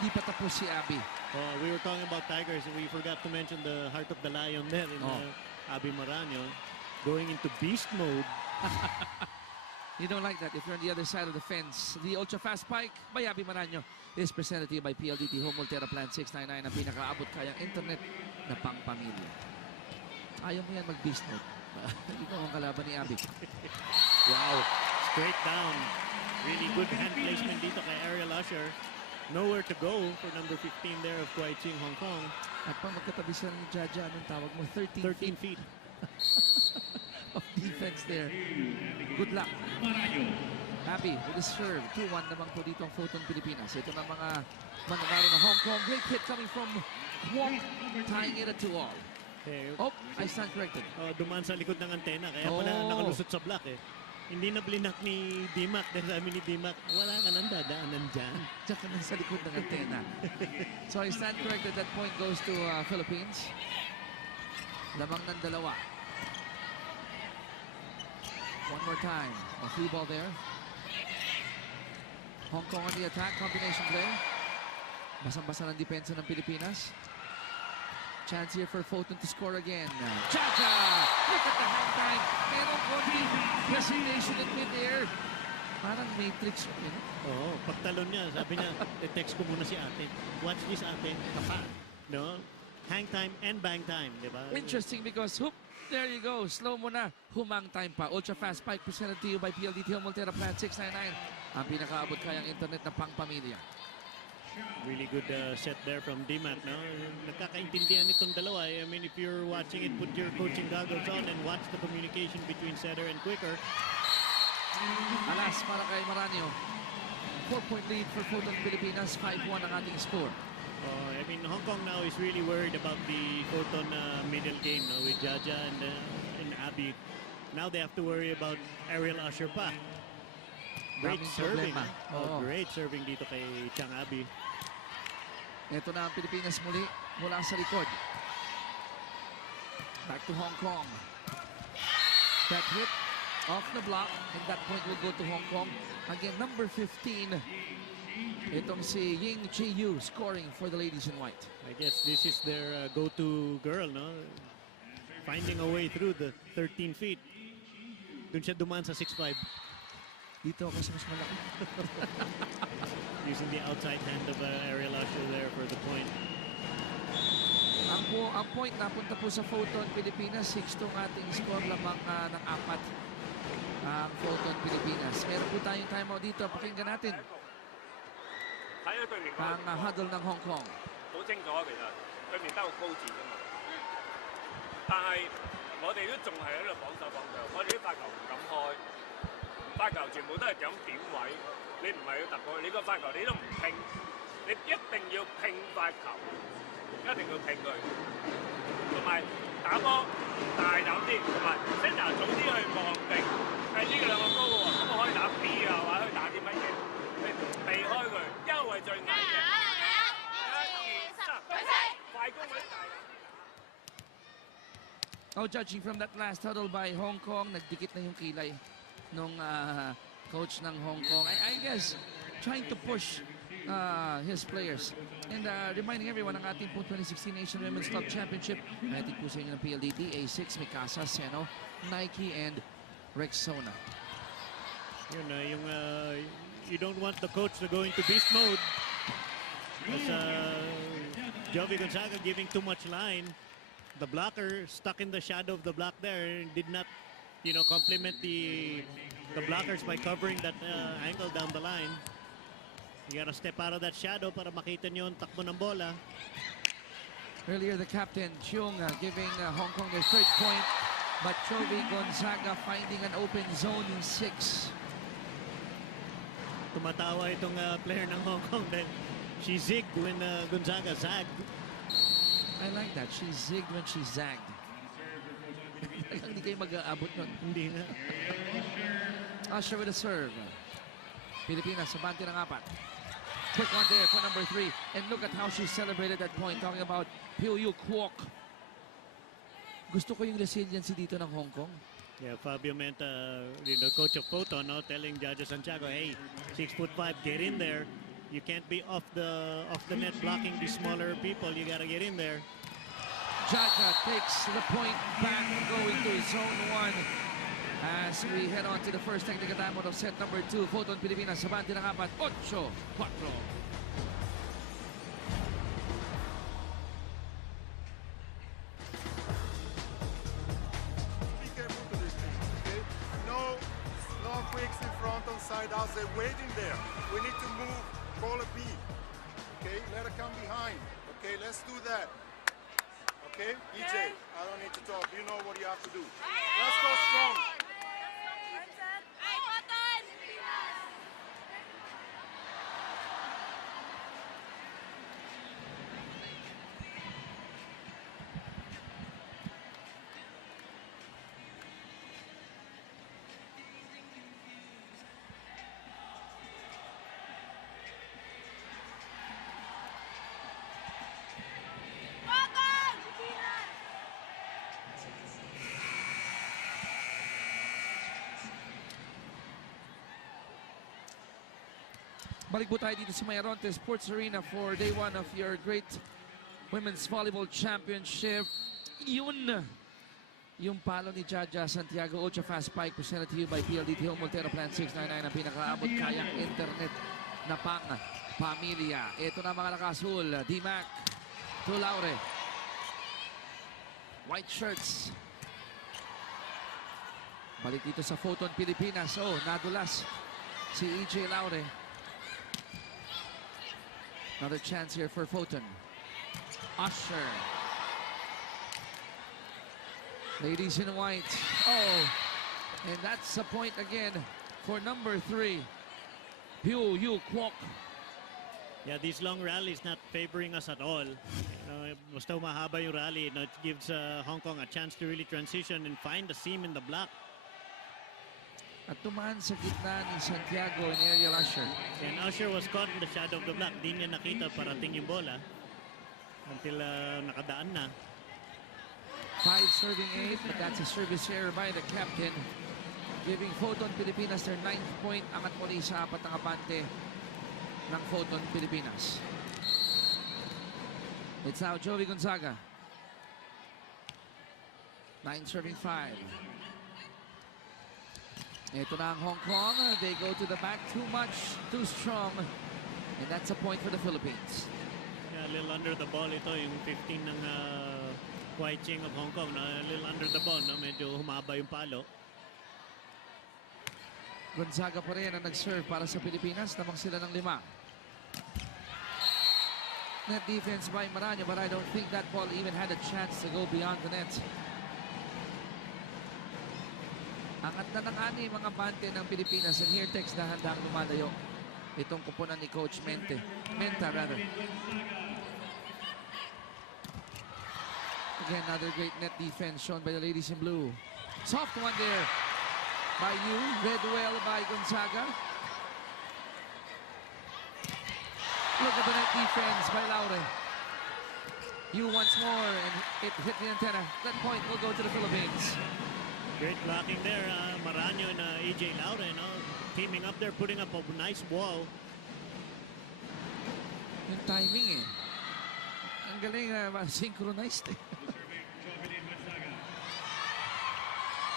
Di pa tapos si Abby. Oh, we were talking about Tigers and we forgot to mention the Heart of the Lion there in Abby Maranyo. Going into beast mode. You don't like that if you're on the other side of the fence. The ultra-fast spike by Abby Maranyo is presented to you by PLDT Home Volterra Plan 699, ang pinakaabot kayang internet na pangpamilya. Ayaw mo yan mag-beast mode. Ikaw ang kalaban ni Abby. Wow, straight down. Really good hand placement dito kay Ariel Usher. Nowhere to go for number 15 there of Kwai Ching, Hong Kong. At pang magkatabi siya ng Jaja, anong tawag mo? 13 feet of defense there. Good luck. Abby with the serve. 2-1 naman po dito ang Photon Pilipinas. Ito na mga mananalo ng Hong Kong. Great hit coming from Kwok, tying it at 2-all. Okay. Oh, I stand corrected. Dumaan sa likod ng antena, kaya pala nakalusot sa block eh. Hindi na blinak ni Dimac dahil sabi ni Dimac, wala ka nang dadaanan dyan. Tsaka nang sa likod ng antena. So I stand corrected. That point goes to Philippines. Lamang ng dalawa. One more time. A free ball there. Hong Kong on the attack. Combination play. Basang-basa ng depensa ng Pilipinas. Chance here for Photon to score again. Chacha! Look at the hang time. Merong konting presentation in mid-air. Parang Matrix. You know? Oo, pagtalon niya, sabi niya, text ko muna si ate. Watch this ate. Tapa. No? Hang time and bang time, di ba? Interesting because, whoop, there you go. Slow mo na. Humang time pa. Ultra fast spike presented to you by PLDT Home Volterra Plan 699. Ang pinakaabot kayang internet na pangpamilya. Really good set there from Dimac, no? Nagkakaintindihan itong dalawa. I mean, if you're watching it, put your coaching goggles on and watch the communication between setter and quicker. Alas para kay Maranyo. 4-point lead for Photon Pilipinas. 5-1 ang ating score. I mean, Hong Kong now is really worried about the Photon middle game, no? With Jaja and Abby. Now they have to worry about Ariel Usher pa. Great serving. Great serving dito kay Chang Abby. Ito na ang Pilipinas muli mula sa likod. Back to Hong Kong. That hit off the block, and that point will go to Hong Kong. Again, number 15. Itong si Ying Chi Yu scoring for the ladies in white. I guess this is their go-to girl, no? Finding a way through the 13 feet. Doon siya dumaan sa 6'5". Dito ako sa mas malaki. Using the outside hand of Ariel Usher there for the point. Ang point napunta po sa Photon Pilipinas. 6 ang ating score, lamang ng 4 ang Photon Pilipinas. Meron po tayong timeout dito. Pakinggan natin ang huddle ng Hong Kong. 好清楚其實對面得個高字啫嘛。但係我哋都仲係喺度綁手綁腳，我哋啲發球唔敢開，發球全部都係咁點位，你唔係要突破，你個發球你都唔拼，你一定要拼發球，一定要拼佢，同埋打波大膽啲，同埋先拿早啲去望定，係呢兩個高喎，咁我可以打 B 啊，或者可以打啲乜嘢，你避開佢，因為最危嘅。Oh, judging from that last huddle by Hong Kong, nagdikit na yung kilay nung coach ng Hong Kong. I guess trying to push his players. And reminding everyone ang ating po 2016 Asian Women's Club Championship. Ating po sa inyo ng PLDT, A6, Mikasa, Seno, Nike, and Rexona. You don't want the coach to go into beast mode. Jovi Gonzaga giving too much line. The blocker stuck in the shadow of the block there did not, complement the blockers by covering that angle down the line. You gotta step out of that shadow para makita nyo yung takbo ng bola. Earlier, the captain, Chiong, giving Hong Kong their 3rd point. But Jovi Gonzaga finding an open zone in 6. Tumatawa itong player ng Hong Kong dahil she zigged when Gonzaga zagged. I like that. She zigged when she zagged. Hindi kayo mag-aabot nun. Hindi na. Usher with a serve. Pilipinas, sabante ng 4. Quick one there for number 3. And look at how she celebrated that point. Talking about Pyo-Yu Kwok. Gusto ko yung resiliency dito ng Hong Kong. Yeah, Fabio Menta, the coach of Photon, telling Jaja Santiago, hey, 6'5", get in there. You can't be off the net blocking the smaller people. You gotta get in there. Jaja takes the point back, going to zone 1. As we head on to the first technical timeout of set number 2, Photon Pilipinas, sabante ng 4, 8-4. Be careful to this thing, okay? No quicks in front on side outs. They're waiting there. We need to move, call a B. Okay, let her come behind. Okay, let's do that. Okay, EJ, I don't need to talk. You know what you have to do. Let's go strong. Balik po tayo dito sa Mayaronte Sports Arena for day 1 of your great Women's Volleyball Championship. Yun! Yung palo ni Jaja Santiago Ocha Fast Pike presented to you by PLDT Home Volterra Plan 699 ang pinakaabot kayang internet na pang pamilya. Ito na mga nakasul. D-Mac to Laure. White shirts. Balik dito sa Photon Pilipinas. Oh, nadulas si EJ Laure. Another chance here for Photon. Usher. Ladies in white. Oh, and that's a point again for number 3. Hugh Yu Kwok. Yeah, these long rallies not favoring us at all. Basta mahaba yung rally, it gives Hong Kong a chance to really transition and find the seam in the block. At tumaan sa gitna ni Santiago and Ariel Usher. And Usher was caught in the shadow of the block. Di niya nakita parating yung bola until nakadaan na. 5 serving 8, but that's a service error by the captain, giving Photon Pilipinas their 9th point. Angat muli sa 4 na abante ng Photon Pilipinas. It's now Joey Gonzaga. 9 serving 5. Ito na ang Hong Kong. They go to the back too much, too strong. And that's a point for the Philippines. Yeah, a little under the ball ito, yung 15 ng Huai Ching of Hong Kong. A little under the ball, no? Medyo humaba yung palo. Gonzaga pa rin ang nag-serve para sa Pilipinas. Namang sila ng 5. Net defense by Maraño, but I don't think that ball even had a chance to go beyond the net. Angat na ng ani mga bante ng Pilipinas, and here text na handang lumalayo itong kupunan ni Coach Menta rather. Again, another great net defense shown by the ladies in blue. Soft one there by Yu, read well by Gonzaga. Look at the net defense by Laure. Yu once more, and it hit the antenna. That point will go to the Philippines. Great blocking there, Maraño and EJ Laure, teaming up there, putting up a nice wall. Yung timing ang galing, synchronized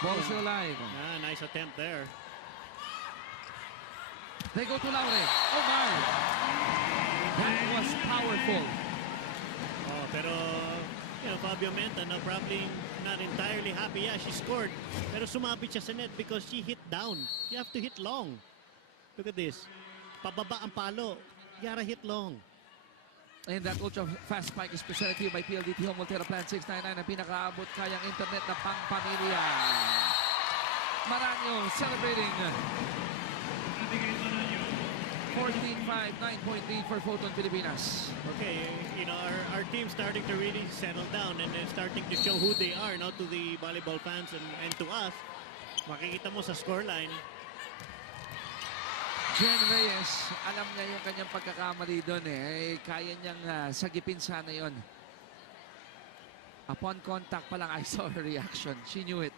Ball still alive. Nice attempt there. They go to Laure. Oh my! That was powerful. Oh, pero Fabio Menta, probably not entirely happy. Yeah, she scored. Pero sumabit siya sa net because she hit down. You have to hit long. Look at this. Pababa ang palo. You gotta hit long. And that ultra fast spike is presented to you by PLDT Home Volterra Plan 699 ang pinakaabot kayang internet na pang-pamilya. Maraño celebrating. 14-5, 9-point lead for Photon Pilipinas. Okay, our team starting to really settle down and then starting to show who they are, to the volleyball fans and to us. Makikita mo sa scoreline. Jen Reyes, alam niya yung kanyang pagkakamali doon kaya niyang sagipin sana yon. Upon contact pa lang, I saw her reaction. She knew it.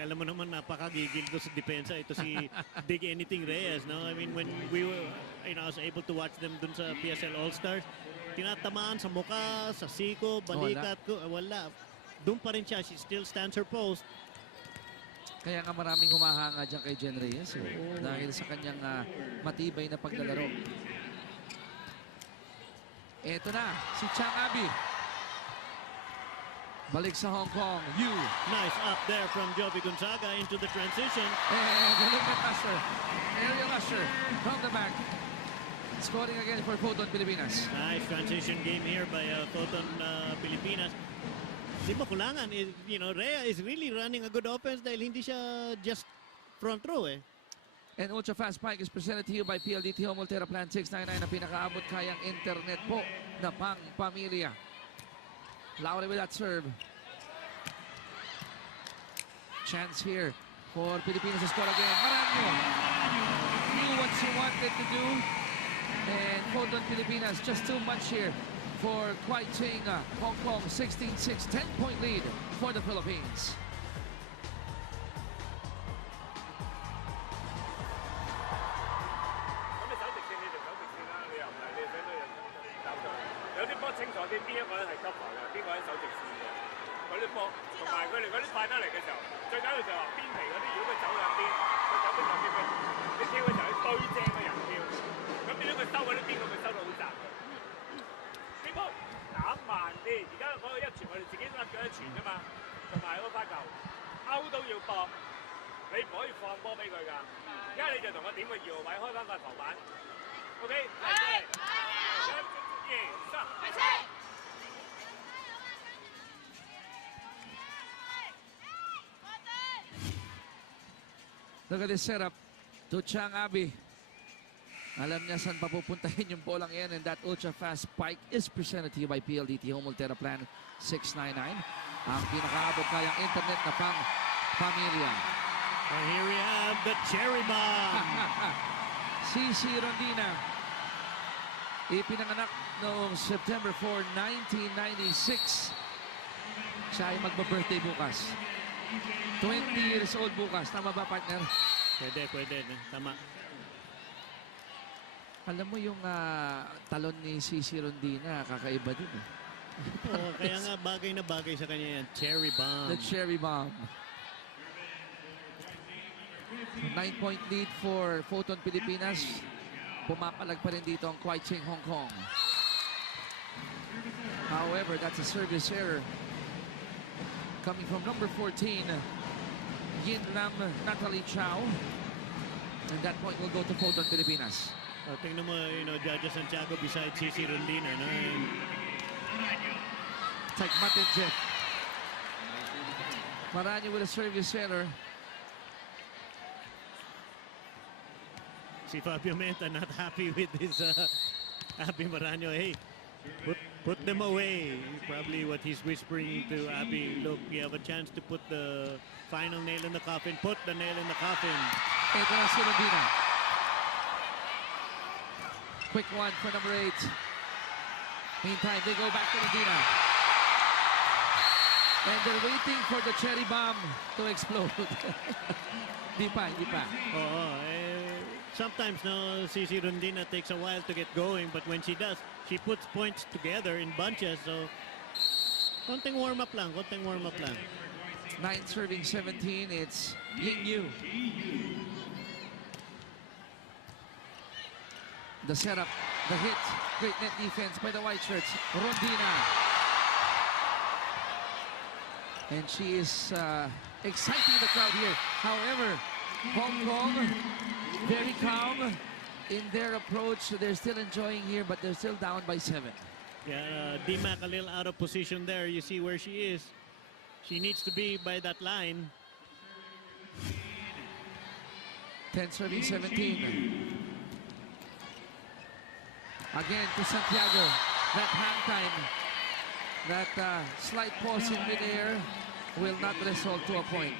Alam mo naman, napakagigil ko sa depensa. Ito si Big Anything Reyes, no? I mean, when we were, I was able to watch them dun sa PSL All-Stars, tinatamaan sa muka, sa siko, balikat ko, wala. Doon pa rin siya. She still stands her post. Kaya nga maraming humahanga dyan kay Jen Reyes. Dahil sa kanyang matibay na paglalaro. Ito na, si Chang Abi. Balik sa Hong Kong. Yu. Nice up there from Jovi Gonzaga into the transition. And look at Usher. Ariel Usher from the back. Scoring again for Photon Pilipinas. Nice transition game here by Photon Pilipinas. Di ba kulangan? You know, Rhea is really running a good offense dahil hindi siya just front row eh. And Ultra Fast Pike is presented to you by PLDT Home Ultra Plan 699 na pinakaabot kayang internet po na pang pamilya. Lowry with that serve. Chance here for Pilipinas to score again. Maranyo knew what she wanted to do. And Photon Pilipinas just too much here for Kwai Ching. Hong Kong 16-6, 10-point lead for the Philippines. Look at this setup to Chang Abi. Alam niya saan papupuntahin yung bolang yan, and that ultra fast spike is presented to you by PLDT Home Ultra Plan 699. Ang pinakaabot kayang internet na pang pamilya. And here we have the cherry bomb. Cici Rondina. Ipinanganak noong September 4, 1996. Siya ay magba-birthday bukas. 20 years old bukas. Tama ba, partner? Pwede. Tama. Alam mo yung talon ni Cici Rondina, kakaiba din eh. Oo, kaya nga bagay na bagay sa kanya yan. Cherry bomb. The cherry bomb. 9-point lead for Photon Pilipinas. Pumapalag pa rin dito ang Kwai Ching Hong Kong. However, that's a service error. Coming from number 14, Yin Lam Natalie Chow. And that point will go to Photon Pilipinas. Oh, tingnan mo, you know, Judge Santiago besides Cici Rondina, no? It's like Matt and Jeff. Maranyo with a service error. Si Fabio Menta not happy with his Abby Maranyo. Hey, put them away. Probably what he's whispering to Abby. Look, you have a chance to put the final nail in the coffin. Put the nail in the coffin. Ito na si Rondina. Quick one for number 8. Meantime, they go back to Rondina. And they're waiting for the cherry bomb to explode. Di pa. Sometimes, no, Cici Rondina takes a while to get going, but when she does, she puts points together in bunches. So, konting warm-up lang. 9 serving 17, it's Ying Yu. The setup, the hit, great net defense by the white shirts, Rondina. And she is exciting the crowd here. However, Hong Kong, very calm in their approach. They're still enjoying here, but they're still down by 7. Yeah, D-Mac a little out of position there. You see where she is. She needs to be by that line. 10 serving 17. Again to Santiago. That hang time, that slight pause in midair will not result to a point.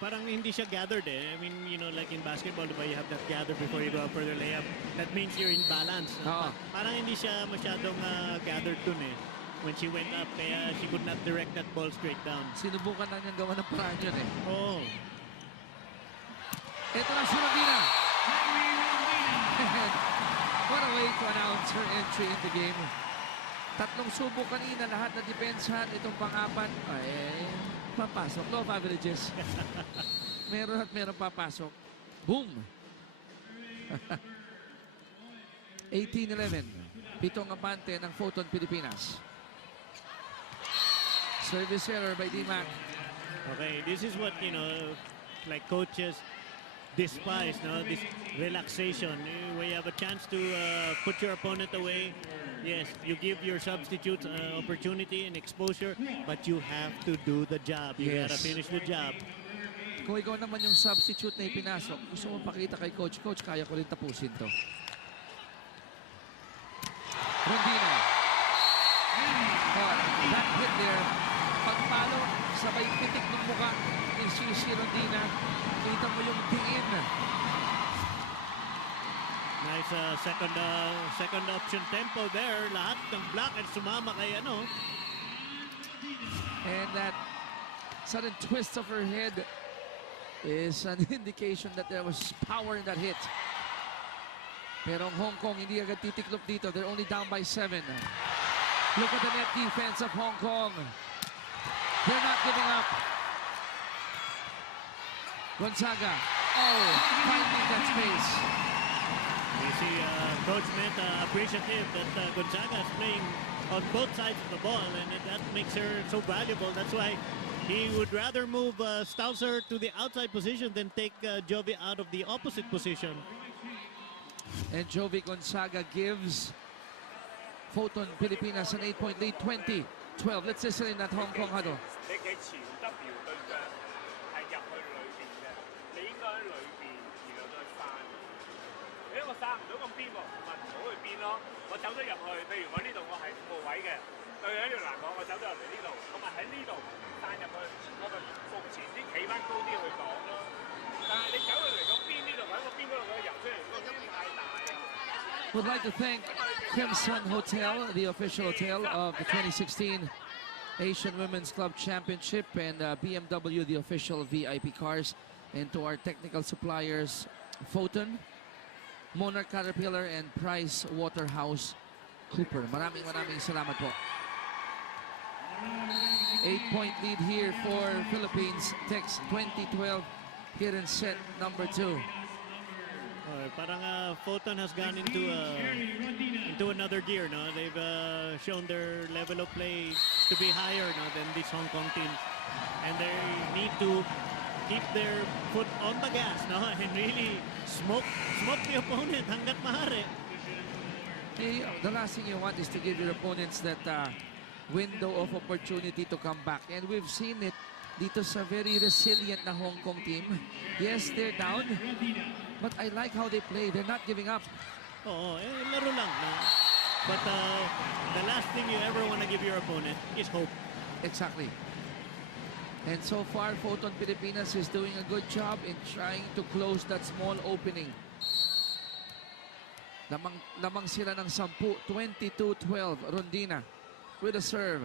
Parang hindi siya gathered eh. I mean, you know, like in basketball, diba, you have that gather before you go up for the layup. That means you're in balance. Parang hindi siya masyadong gathered dun eh. When she went up, kaya she could not direct that ball straight down. Sinubukan lang niyang gawa ng paraan yun eh. Oh. Ito na si Rondina. What a way to announce her entry in the game. Tatlong subo kanina, lahat na depensahan. Itong pang-apat, Papasok. Law of averages. Meron at meron papasok. Boom! 18-11. Pitong abante ng Photon Pilipinas. Service error by D-Mac. Okay, this is what, you know, like coaches despise, no? This relaxation. Where you have a chance to put your opponent away. Yes, you give your substitutes opportunity and exposure, but you have to do the job. You Yes. gotta finish the job. Kung ikaw naman yung substitute na ipinasok, gusto mo pakita kay Coach, Coach, kaya ko rin tapusin to. Rondina. Oh, that hit there. Pagpalo, sabay pitik ng mukha ni Shishi Rondina. Kita mo yung tingin. Nice second option tempo there. Lahat ng block at sumama kay ano. And that sudden twist of her head is an indication that there was power in that hit. Pero ang Hong Kong hindi agad titiklop dito. They're only down by 7. Look at the net defense of Hong Kong. They're not giving up. Gonzaga. Oh, finding that space. You see, Coach Met appreciative that Gonzaga is playing on both sides of the ball, and that makes her so valuable. That's why he would rather move Stausser to the outside position than take Jovi out of the opposite position. And Jovi Gonzaga gives Photon Pilipinas an 8-point lead, 20-12. Let's listen in that Hong Kong huddle. 你嘅前 W 對腳係入去裏邊嘅，你應該喺裏邊，然後再翻。我散唔到咁邊喎，咪唔好去邊咯。我走咗入去，譬如我呢度我係5號位嘅，對喺呢度難講，我走咗入嚟呢度，我咪喺呢度散入去，我咪服前啲企翻高啲去擋咯。但係你走去嚟個邊呢度，喺個邊嗰度佢游出嚟，嗰個邊太大啊！ Would like to thank Crimson Hotel, the official hotel of the 2016 Asian Women's Club Championship, and BMW, the official VIP cars, and to our technical suppliers, Photon, Monarch Caterpillar, and Price Waterhouse Cooper. Maraming salamat po. 8-point lead here for Philippines. Text 2012 here in set number 2. Parang Photon has gone into another gear. No, they've shown their level of play to be higher than this Hong Kong team, and they need to keep their foot on the gas, no, and really smoke the opponent hanggat maaari. Hey, the last thing you want is to give your opponents that window of opportunity to come back, and we've seen it dito sa very resilient na Hong Kong team. Yes, they're down, but I like how they play. They're not giving up. Oo, laro lang. No? But the last thing you ever want to give your opponent is hope. Exactly. And so far, Photon Pilipinas is doing a good job in trying to close that small opening. Lamang sila ng 10, 22-12. Rondina with a serve.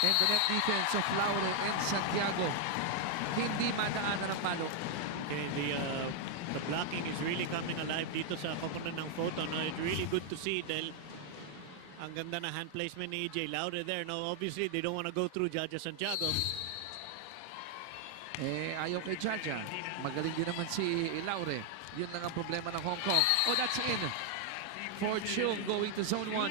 And the net defense of Laure and Santiago. Hindi madaanan ng palo. Okay, the blocking is really coming alive dito sa koponan ng Photon. No? It's really good to see dahil ang ganda na hand placement ni EJ Laure there. No, obviously they don't want to go through Jaja Santiago. Ayaw kay Jaja. Magaling din naman si Laure. Yun lang ang problema ng Hong Kong. Oh, that's in. For Chung going to zone 1.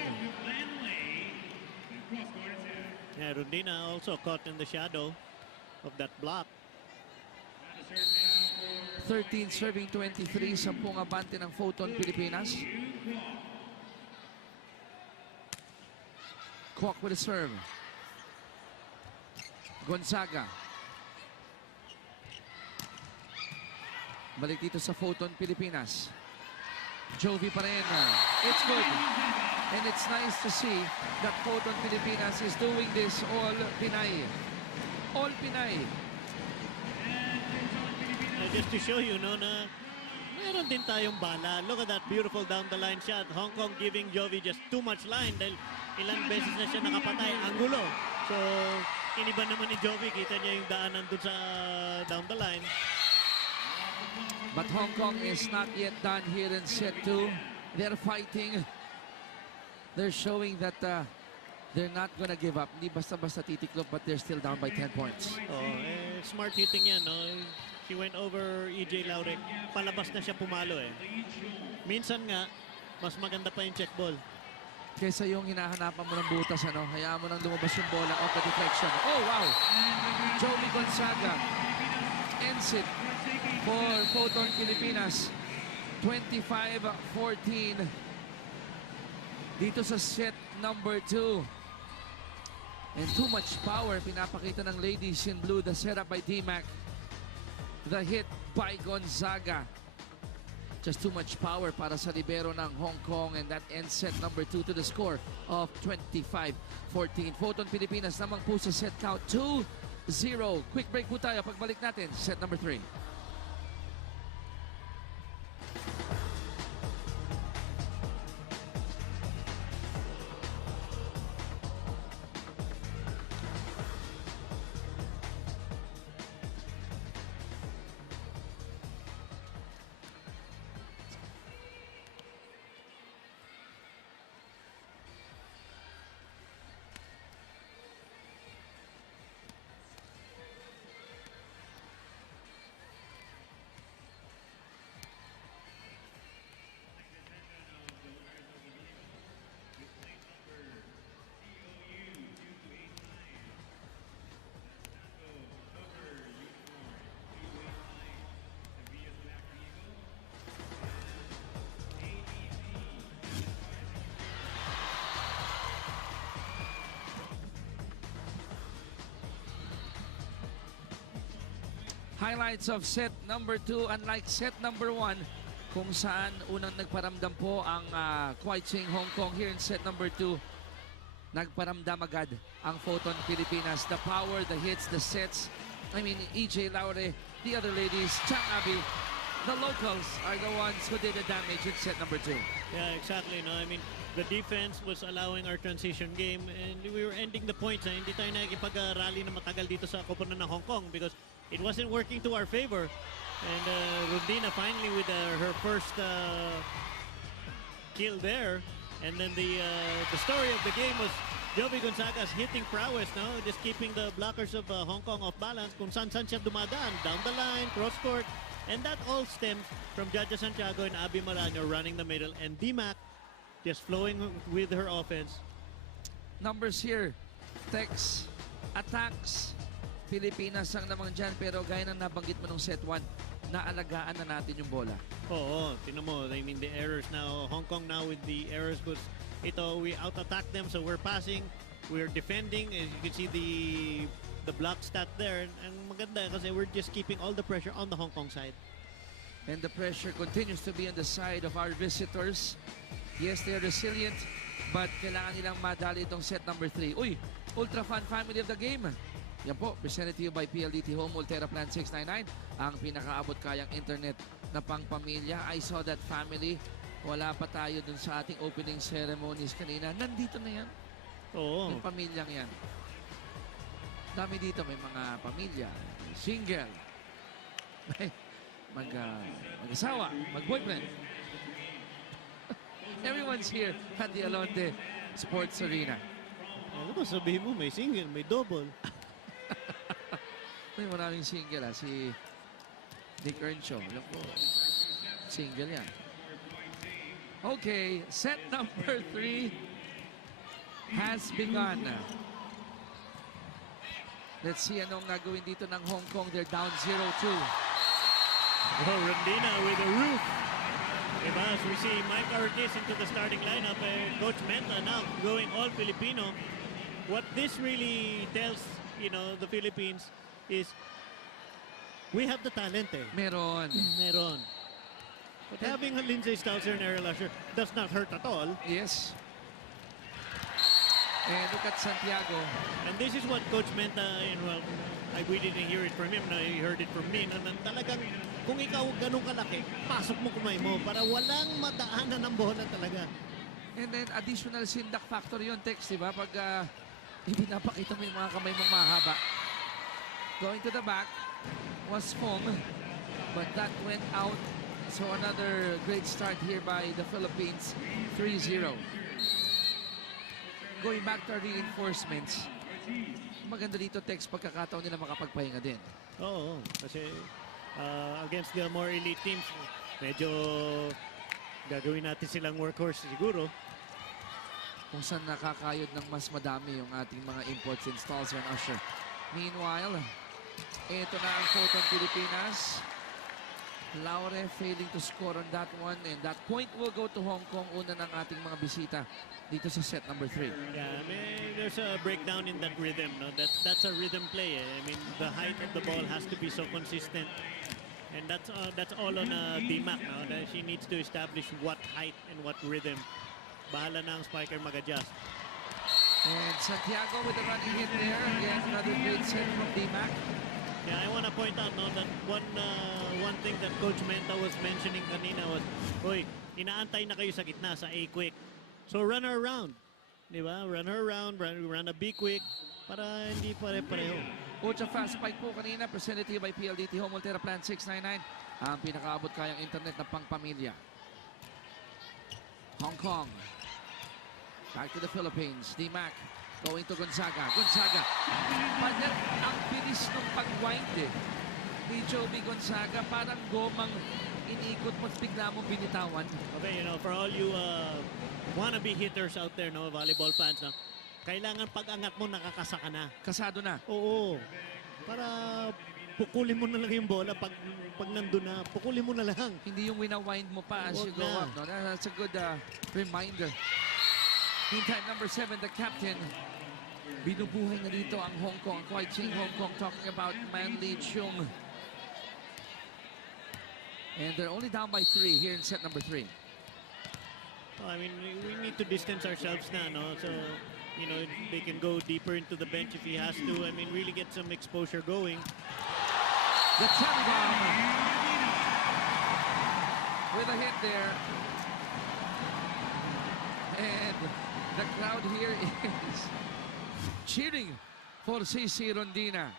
Yeah, Rondina also caught in the shadow of that block. 13 serving 23, 10 abante ng Photon Pilipinas. Kwok with a serve. Gonzaga. Balik dito sa Photon Pilipinas. Jovi pa rin. It's good. And it's nice to see that Photon Pilipinas is doing this all Pinay. All Pinay. Just to show you, no, na meron din tayong bala. Look at that beautiful down-the-line shot. Hong Kong giving Jovi just too much line dahil ilang beses na siya nakapatay. Angulo. So, iniba naman ni Jovi. Kita niya yung daanan dun sa down-the-line. But Hong Kong is not yet done here in set 2. They're fighting. They're showing that They're not gonna give up. Hindi basta-basta titiklop, but they're still down by 10 points. Smart hitting yan, no? She went over EJ Laure. Palabas na siya pumalo eh. Minsan nga, mas maganda pa yung check ball. Kesa yung hinahanapan mo ng butas, ano? Hayaan mo nang lumabas yung bola off the deflection. Oh, wow! Joey Gonzaga ends it for Photon Pilipinas. 25-14 dito sa set number 2. And too much power pinapakita ng ladies in blue. The setup by D-Mac. The hit by Gonzaga. Just too much power para sa libero ng Hong Kong, and that ends set number 2 to the score of 25-14. Photon Pilipinas namang po sa set count 2-0. Quick break po tayo. Pagbalik natin, set number 3. Highlights of set number 2, unlike set number 1, kung saan unang nagparamdam po ang Kuwait Hong Kong. Here in set number 2, nagparamdam agad ang Photon Pilipinas. The power, the hits, the sets. I mean, EJ Laure, the other ladies, Chang Abi, the locals are the ones who did the damage in set number 2. Yeah, exactly. No, I mean, the defense was allowing our transition game, and we were ending the points. Hindi tayo nakikipag-rally na matagal dito sa koponan ng Hong Kong because it wasn't working to our favor. And Rondina finally with her first kill there. And then the story of the game was Joey Gonzaga's hitting prowess, no? Just keeping the blockers of Hong Kong off balance. Kung saan siya dumadaan, down the line, cross court. And that all stems from Jaja Santiago and Abby Marano running the middle. And D-Mac just flowing with her offense. Numbers here. Tex, attacks, Pilipinas ang namang dyan, pero gaya ng nabanggit mo nung set 1, naalagaan na natin yung bola. Oo, tinan mo. I mean, the errors now, Hong Kong now with the errors, because we out-attack them, so we're passing, we're defending. As you can see the block stat there, and maganda kasi we're just keeping all the pressure on the Hong Kong side. And the pressure continues to be on the side of our visitors. Yes, they're resilient, but kailangan nilang madali itong set number 3. Uy, Ultra Fan Family of the Game. Yan po, presented to you by PLDT Home, Ultera Plan 699, ang pinakaabot kayang internet na pangpamilya. I saw that family. Wala pa tayo dun sa ating opening ceremonies kanina. Nandito na yan. Oo. Yung pamilyang yan. Dami dito, may mga pamilya, single, mag-asawa, mag-boyfriend. Everyone's here at the Alonte Sports Arena. Ano ba sabihin mo? May single, may double. May maraming single si Nick Earnshaw. Alam ko, single yan. Okay, set number 3 has begun. Let's see anong nagawin dito ng Hong Kong. They're down 0-2. Oh, Rondina with a roof. Diba? As we see Mike Ortiz into the starting lineup, Coach Menta now going all Filipino. What this really tells, the Philippines is we have the talent eh. Meron. Meron. But having a Lindsay Stausser and Ariel Usher does not hurt at all. Yes. And look at Santiago. And this is what Coach Menta, we didn't hear it from him, he heard it from me. Na talagang, kung ikaw ganun kalaki, pasok mo kumay mo para walang madaanan ng bola talaga. And then additional sindak factor yun, Tex, diba? Pag ipinapakita mo yung mga kamay mong mahaba. Going to the back was Fong, but that went out. So another great start here by the Philippines, 3-0. going back to our reinforcements, maganda dito text pagkakataon nila makapagpahinga din. Oo, kasi against the more elite teams, medyo gagawin natin silang workhorse siguro. Kung saan nakakayod ng mas madami yung ating mga imports installs and Usher. Meanwhile, ito na ang Photon Pilipinas. Laure failing to score on that one, and that point will go to Hong Kong. Una ng ating mga bisita dito sa set number 3. Yeah, I mean, there's a breakdown in that rhythm. No? That's a rhythm play. I mean, the height of the ball has to be so consistent. And that's all on DMAC now. That she needs to establish what height and what rhythm. Bahala na ang spiker mag-adjust. And Santiago with the running hit there. Again, another great set from DMAC. Yeah, I want to point out no, that one thing that Coach Menta was mentioning kanina was, hoy, inaantay na kayo sa gitna sa A-quick. So run her around. Di ba? Run her around, run a B-quick para hindi pare-pareho. Ultra fast spike po kanina, presented to you by PLDT Home Volterra Plan 699. Ang pinakaabot kayang internet na pangpamilya. Hong Kong. Back to the Philippines. DMAC going to Gonzaga. Gonzaga. Partner, ang bilis ng pag-wind ni Joby Gonzaga. Parang gomang inikot mo at bigla mong binitawan. Okay, you know, for all you wannabe hitters out there, no, volleyball fans, no, kailangan pag-angat mo, nakakasa ka na. Kasado na. Oo. Para pukulin mo na lang yung bola pag nandun na. Pukulin mo na lang. Hindi yung wina-wind mo pa as you go up. No? That's a good reminder. Meantime, number 7, the captain. Binubuhay na dito ang Hong Kong. Kwai Ching, Hong Kong, talking about Manly Chung. And they're only down by 3 here in set number 3. I mean, we need to distance ourselves na, no? So, you know, they can go deeper into the bench if he has to. I mean, really get some exposure going. The cherry bomb. With a hit there. And the crowd here is cheering for CC Rondina.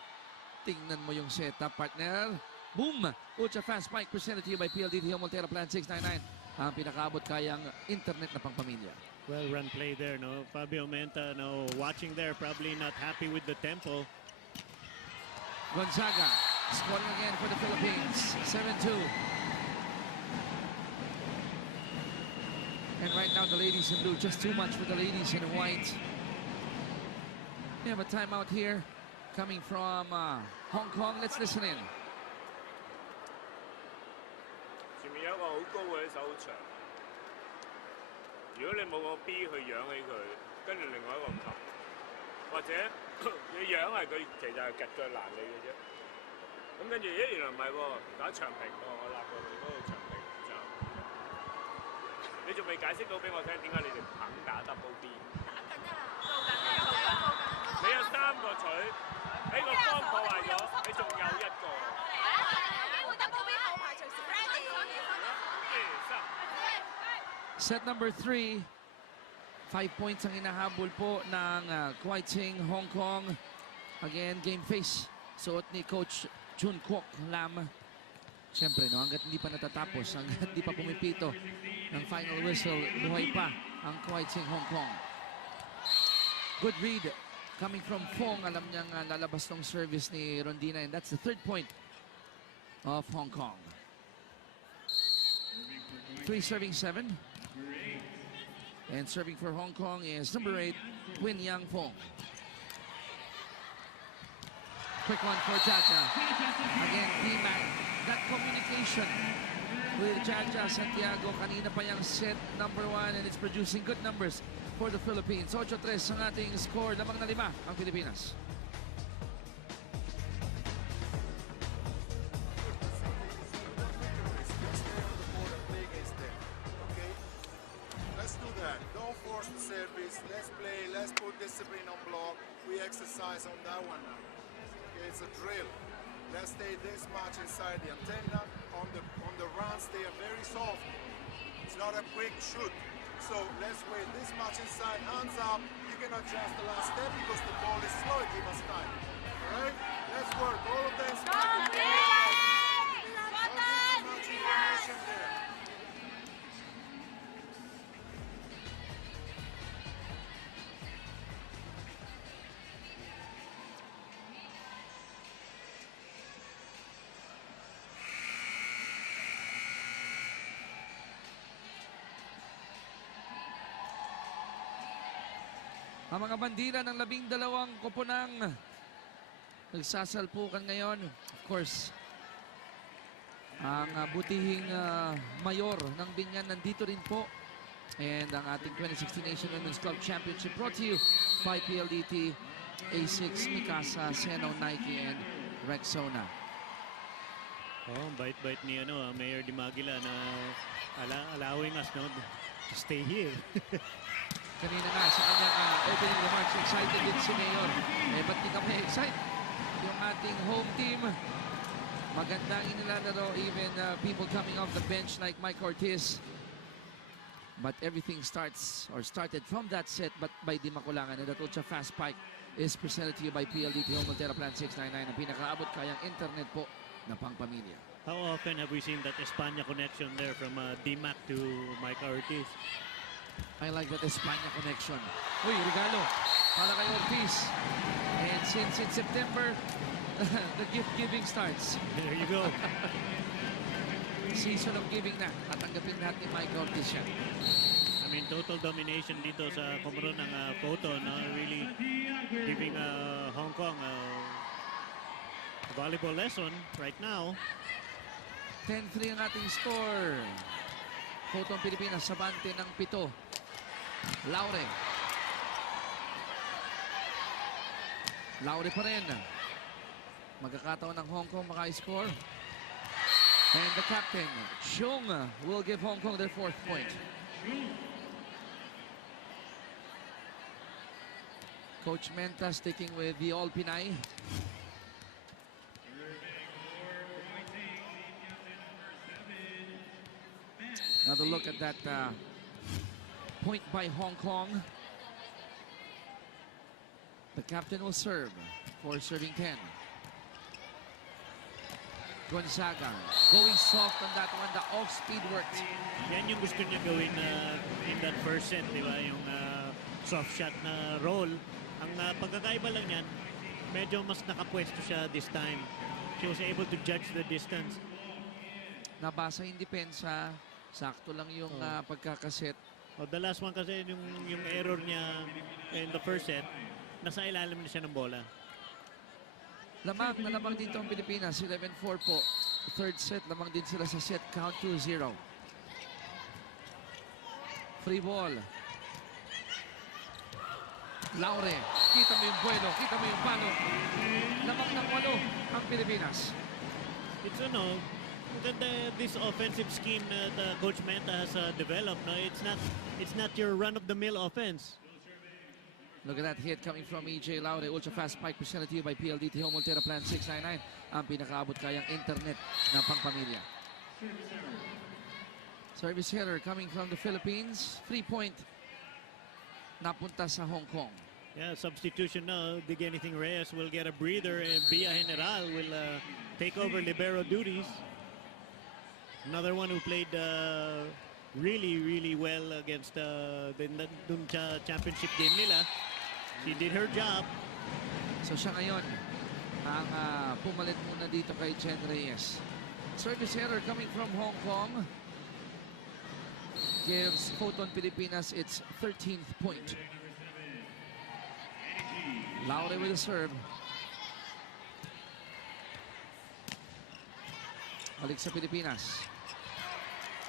Tingnan mo yung setup, partner. Boom! Ultra fast spike presented to you by PLDT Home Volterra Plan 699. Ang pinakaabot kayang internet na pangpamilya. Well run play there, no? Fabio Menta, no, watching there, probably not happy with the tempo. Gonzaga scoring again for the Philippines. 7-2. And right now the ladies in blue, just too much for the ladies in white. We have a timeout here coming from Hong Kong. Let's listen in. 前面有一個好高嘅手場，如果你冇個 B 去養起佢，跟住另外一個擒，或者你養係佢其實係趌腳攔你嘅啫。咁跟住原來唔係喎，打長平喎，我立過你嗰度長平就，你仲未解釋到俾我聽點解你哋唔肯打 double B？ 你有3個取，俾個方破壞咗，你仲有1個。 Set number 3. 5 points ang hinahabol po ng Kwai Ching, Hong Kong. Again, game face. Suot ni Coach Chun Kwok Lam. Siyempre, no, hanggat hindi pa natatapos, hanggat hindi pa pumipito ng final whistle, buhay pa ang Kwai Ching, Hong Kong. Good read coming from Fong. Alam niyang lalabas ng service ni Rondina, and that's the 3rd point of Hong Kong. 3 serving 7. And serving for Hong Kong is number 8, Win Yang Fong. Quick one for Jaja. Again, DMAC. That communication with Jaja Santiago. Kanina pa yung set number 1, and it's producing good numbers for the Philippines. 8-3 ang ating score. Lamang na 5 ang Pilipinas. Let's put discipline on block. We exercise on that one now. Okay, it's a drill. Let's stay this much inside the antenna. On the runs, they are very soft. It's not a quick shoot. So let's wait this much inside. Hands up. You can adjust the last step because the ball is slow. Give us time. All right? Let's work. All of them. There. Ang mga bandila ng 12 koponang nagsasalpukan ngayon. Of course, ang butihing mayor ng Binyan nandito rin po. And ang ating 2016 Asian Women's Club Championship brought to you by PLDT, A6, Mikasa, Seno, Nike, and Rexona. Oh, bait-bait ni Mayor Di Maguila na allowing us to stay here. Kanina nga sa kanyang opening remarks, excited din si Mayor. Ba't di kami excited? Yung ating home team, magandang inilalaro, even people coming off the bench like Mike Ortiz. But everything started from that set but by Di Maculangan. And that ultra fast spike is presented to you by PLDT Home Montero Plan 699. Ang pinakaabot kayang internet po na pangpamilya. How often have we seen that Espana connection there from D-Mac to Mike Ortiz? I like that Espana connection. Uy, regalo para kay Ortiz. And since it's September, the gift giving starts. There you go. Season of giving na. At tanggapin natin ni Mike Ortiz yan. I mean, total domination dito sa Comoron ng photo, no? Really giving Hong Kong a volleyball lesson right now. 10-3 ang ating score. Photo ang Pilipinas sa bante ng 7. Laure. Laure pa rin. Magkakataon ng Hong Kong maka-score. And the captain, Chung, will give Hong Kong their 4th point. Coach Menta sticking with the All Pinay. Another look at that point by Hong Kong. The captain will serve for serving 10. Gonzaga going soft on that one. The off-speed worked. Yan yung gusto niya gawin in that first set, di ba? Yung soft shot na roll. Ang pagkakaiba lang yan, medyo mas nakapwesto siya this time. She was able to judge the distance. Nabasa yung depensa. Sakto lang yung pagkakaset. The last one kasi yung error niya in the first set, nasa ilalim na siya ng bola. Lamang na lamang dito ang Pilipinas. 11-4 po. Third set, lamang din sila sa set. Count 2-0. Free ball. Laure. Kita mo yung buwelo. Kita mo yung palo. Lamang ng 8 ang Pilipinas. It's this offensive scheme that Coach Menta has developed. No, it's not your run-of-the-mill offense. Look at that hit coming from EJ Laure. Ultra fast spike presented to you by PLDT Home Montero Plan 699. Ang pinakaabot kayang internet ng pangpamilya. Service header coming from the Philippines. 3-point. Napunta sa Hong Kong. Yeah, substitution now. Dig Anything Reyes will get a breather and Bia General will take over libero duties. Another one who played really well against the championship game nila. She did her job. So siya ngayon ang pumalit muna dito kay Jen Reyes. Service error coming from Hong Kong gives Photon Pilipinas its 13th point. Laure with the serve. Balik sa Pilipinas.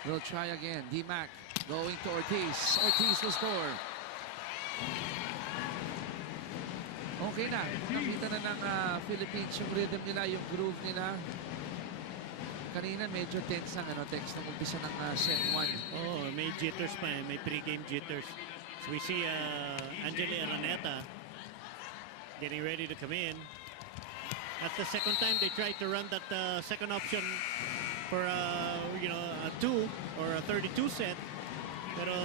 They'll try again. D-Mac going to Ortiz. Ortiz will score. Okay na. Nakita na ng Philippines yung rhythm nila, yung groove nila. Kanina medyo tense ang text ng umpisa ng set 1. Oh, may jitters pa eh. May pre-game jitters. So we see Angeli Araneta getting ready to come in. That's the second time they tried to run that second option for a 2 or a 32 set. Pero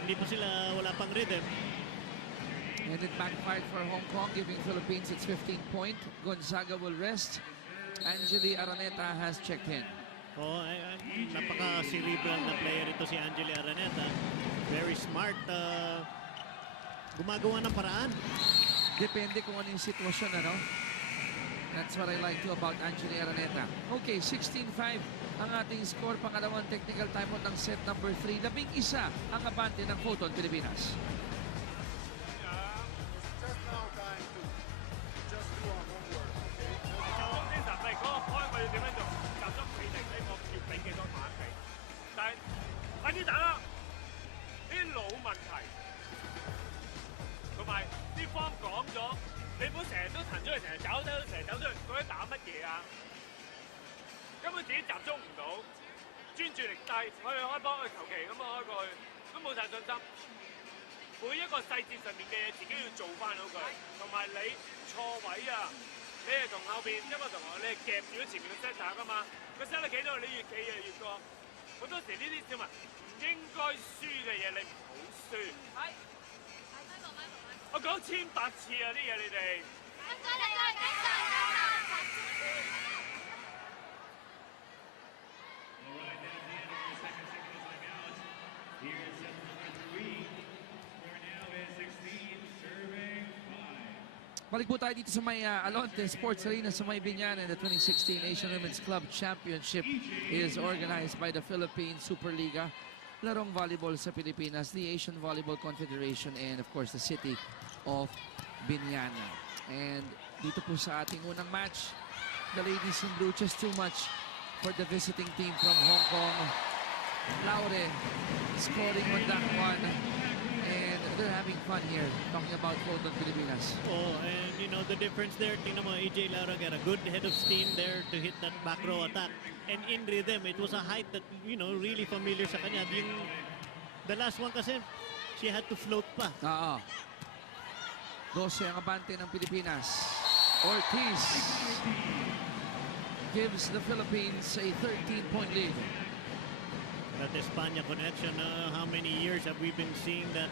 hindi pa sila, wala pang rhythm. And it backfired for Hong Kong, giving Philippines its 15th point. Gonzaga will rest. Angeli Araneta has checked in. Oh, napaka-cerebral na player ito si Angeli Araneta. Very smart. Gumagawa ng paraan. Depende kung ano yung sitwasyon, That's what I like too about Angeli Araneta. Okay, 16-5 ang ating score. Pangalawang technical timeout ng set number 3. 11 ang abante ng Photon Pilipinas. 自己集中唔到，專注力低，佢開波佢求其咁開過去，都冇晒信心。每一個細節上面嘅嘢自己要做翻好佢，同埋你錯位啊！你係同後邊一個同學，你係夾住咗前面嘅 set 打噶嘛？個 set 企到你越企越過。好多時呢啲小民唔應該輸嘅嘢，你唔好輸。我講1,800次啊！啲嘢你哋。Balik po tayo dito sa may Alonte Sports Arena sa may Binyan, and the 2016 Asian Women's Club Championship is organized by the Philippine Superliga, larong volleyball sa Pilipinas, the Asian Volleyball Confederation, and of course the city of Binyan. And dito po sa ating unang match, the ladies in blue just too much for the visiting team from Hong Kong. Laure scoring on that one. And they're having fun here, talking about Photon Pilipinas. Oh, and you know the difference there. Tingnan mo, AJ Laura got a good head of steam there to hit that back row attack. And in rhythm, it was a height that, you know, really familiar sa kanya. The last one kasi, she had to float pa. Oo. 12 ang abante ng Pilipinas. Ortiz gives the Philippines a 13-point lead. That Espana connection, how many years have we been seeing that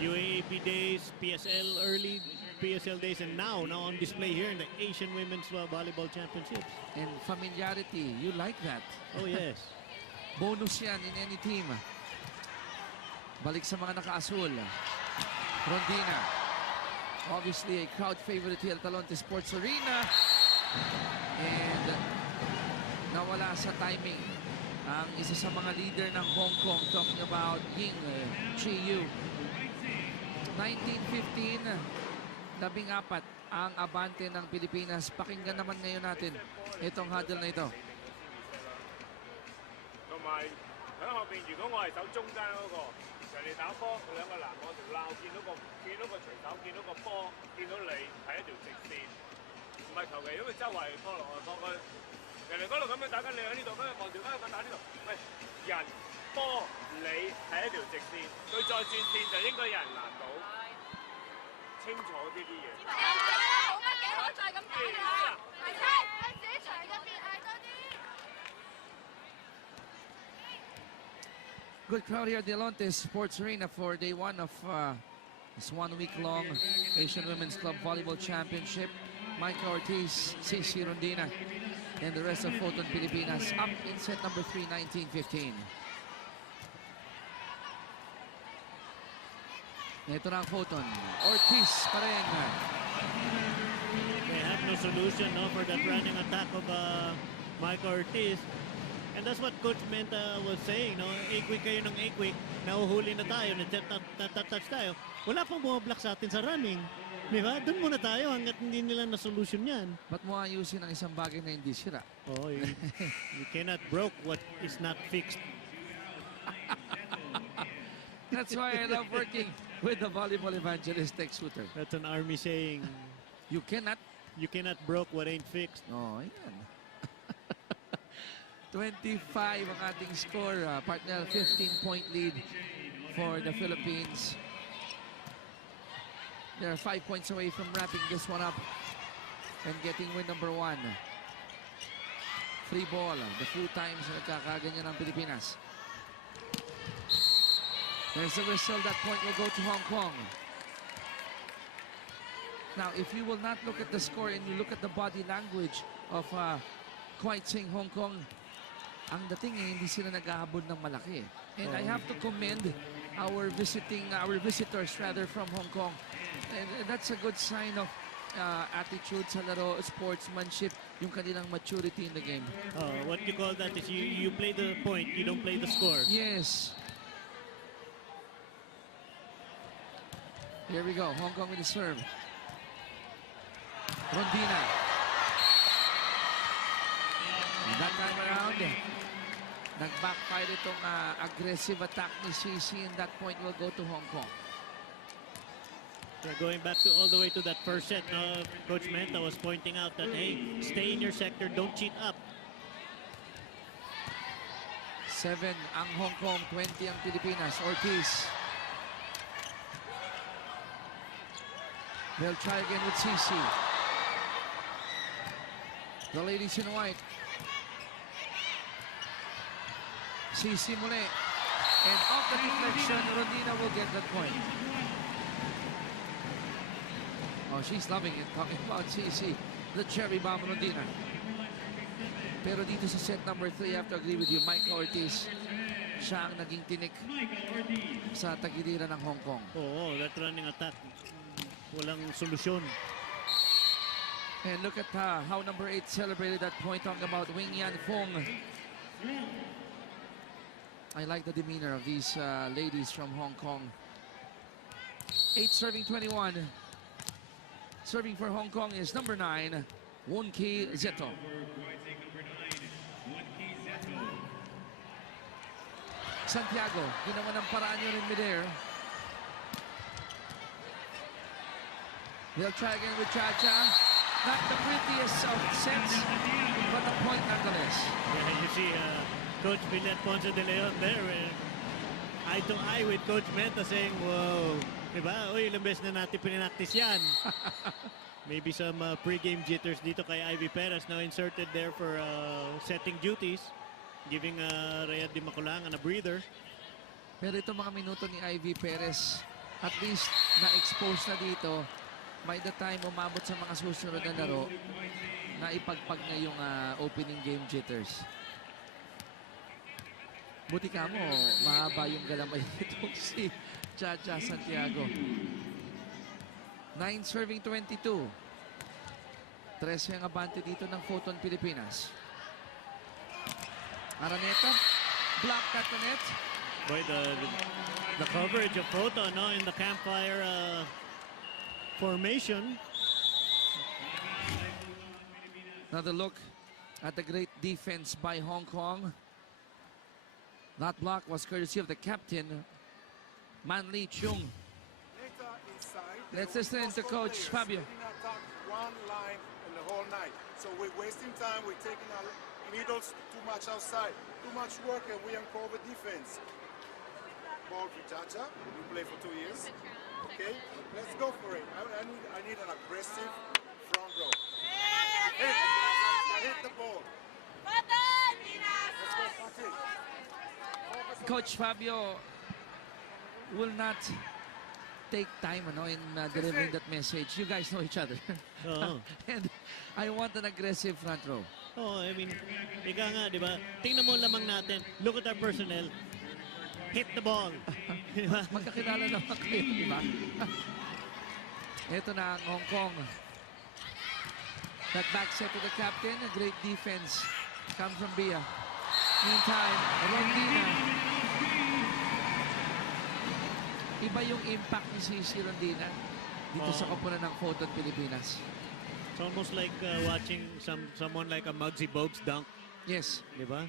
UAAP days, PSL early PSL days, and now on display here in the Asian Women's Volleyball Championships. And familiarity, you like that. Oh yes. Bonus yan in any team. Balik sa mga naka-asul. Rondina. Obviously a crowd favorite here at Alonte Sports Arena. And nawala sa timing ang isa sa mga leader ng Hong Kong, talking about Ying Chi-yu. 19-15, 14 ang abante ng Pilipinas. Pakinggan naman ngayon natin itong huddle na ito. 同埋喺後邊，如果我係守中間嗰個，人哋打波兩個欄，我條罅見到個隨手，見到個波，見到你係一條直線，唔係求其咁佢周圍拖落去拖去。人哋嗰度咁樣打緊，你喺呢度，跟住望條街咁打呢度，喂，人波你係一條直線，佢再轉線就應該有人攔到，清楚呢啲嘢。幾好就係咁打啦，係喺自己場入邊嗌多啲。Good crowd here at the Alonte Sports Arena for day one of this one-week-long Asian Women's Club Volleyball Championship. Micah Ortiz, Ceci Rondina, and the rest of Photon Pilipinas up in set number 3, 19-15. Ito na ang Photon. Ortiz pa rin. They have no solution for that running attack of Mike Ortiz. And that's what Coach Menta was saying, no? 8 week kayo ng 8 week, nahuhuli na tayo, natatouch tayo. Wala pang bumablock sa atin sa running. Di ba? Doon muna tayo hanggat hindi nila na-solution yan. Ba't mo ayusin ang isang bagay na hindi sira? Oh, you cannot broke what is not fixed. That's why I love working with the volleyball evangelist Tex Shooter. That's an army saying. You cannot broke what ain't fixed. Oh, ayan. 25 ang ating score. Partner, 15-point lead for the Philippines. They're 5 points away from wrapping this one up and getting win number 1. Free ball. The few times na nagkakaganyan ng Pilipinas. There's the whistle. That point will go to Hong Kong. Now, if you will not look at the score and you look at the body language of Kwai Tsing, Hong Kong, ang dating hindi sila naghahabol ng malaki. And I have to commend our visitors rather from Hong Kong. And that's a good sign of attitude sa laro, sportsmanship, yung kanilang maturity in the game. What you call that is you play the point, you don't play the score. Yes. Here we go. Hong Kong with the serve. Rondina. And that time around, nag-backfire itong aggressive attack ni Ceci, and that point will go to Hong Kong. Yeah, going back to all the way to that first set, Coach Menta was pointing out that, hey, stay in your sector, don't cheat up. 7 ang Hong Kong, 20 ang Pilipinas. Ortiz. They'll try again with CC. The ladies in white. CC muli. And off the deflection, Rondina will get that point. Oh, she's loving it. Talking about CC. The cherry bomb, Rondina. Pero dito sa set number 3, I have to agree with you, Micah Ortiz. Siya ang naging tinik sa tagiliran ng Hong Kong. Oo, that running attack. Walang solusyon. And look at how number 8 celebrated that point, talking about Wing Yan Fong. I like the demeanor of these ladies from Hong Kong. 8 serving 21. Serving for Hong Kong is number 9, Won-Ki Zeto. Santiago, ginawa ng paraan yun in midair. They'll try again with Cha-Cha. Not the prettiest of sets, but the point nonetheless. Yeah, you see Coach Villet Ponce de Leon there. Eye to eye with Coach Menta saying, whoa, diba? Uy, ilang beses na natin pinanaktis yan. Maybe some pre-game jitters dito kay Ivy Perez now inserted there for setting duties. Giving Rhea Di Maculangan a breather. Pero itong mga minuto ni Ivy Perez, at least na-expose na dito. By the time umabot sa mga susunod na laro, na ipagpag na yung opening game jitters. Buti ka mo, mahaba yung galamay nitong si Cha-Cha Santiago. 9 serving 22. 13 ang abante dito ng Photon Pilipinas. Araneta, block at the net. Boy, the coverage of Photon in the campfire formation. Another look at the great defense by Hong Kong. That block was courtesy of the captain, Man Lee Chung. Let's listen to Coach Fabio. One line in the whole night. So we're wasting time. We're taking our middles too much outside. Too much work, and we uncover defense. Ball for Cha-Cha. We play for 2 years. Okay, let's go for it. I need an aggressive front row. Hit the ball. Let's go, Patrick. Coach Fabio will not take time in delivering that message. You guys know each other. And I want an aggressive front row. Oh, I mean, ika nga, di ba? Tingnan mo lamang natin. Look at our personnel. Hit the ball. Magkakilala naman kayo, di ba? Ito na ang Hong Kong. That back set to the captain. A great defense comes from Bia. Meantime, Rondina. Iba yung impact ni si Rondina dito sa koponan ng Photon Pilipinas. It's almost like watching someone like a Muggsy Bogues dunk. Yes. Di ba?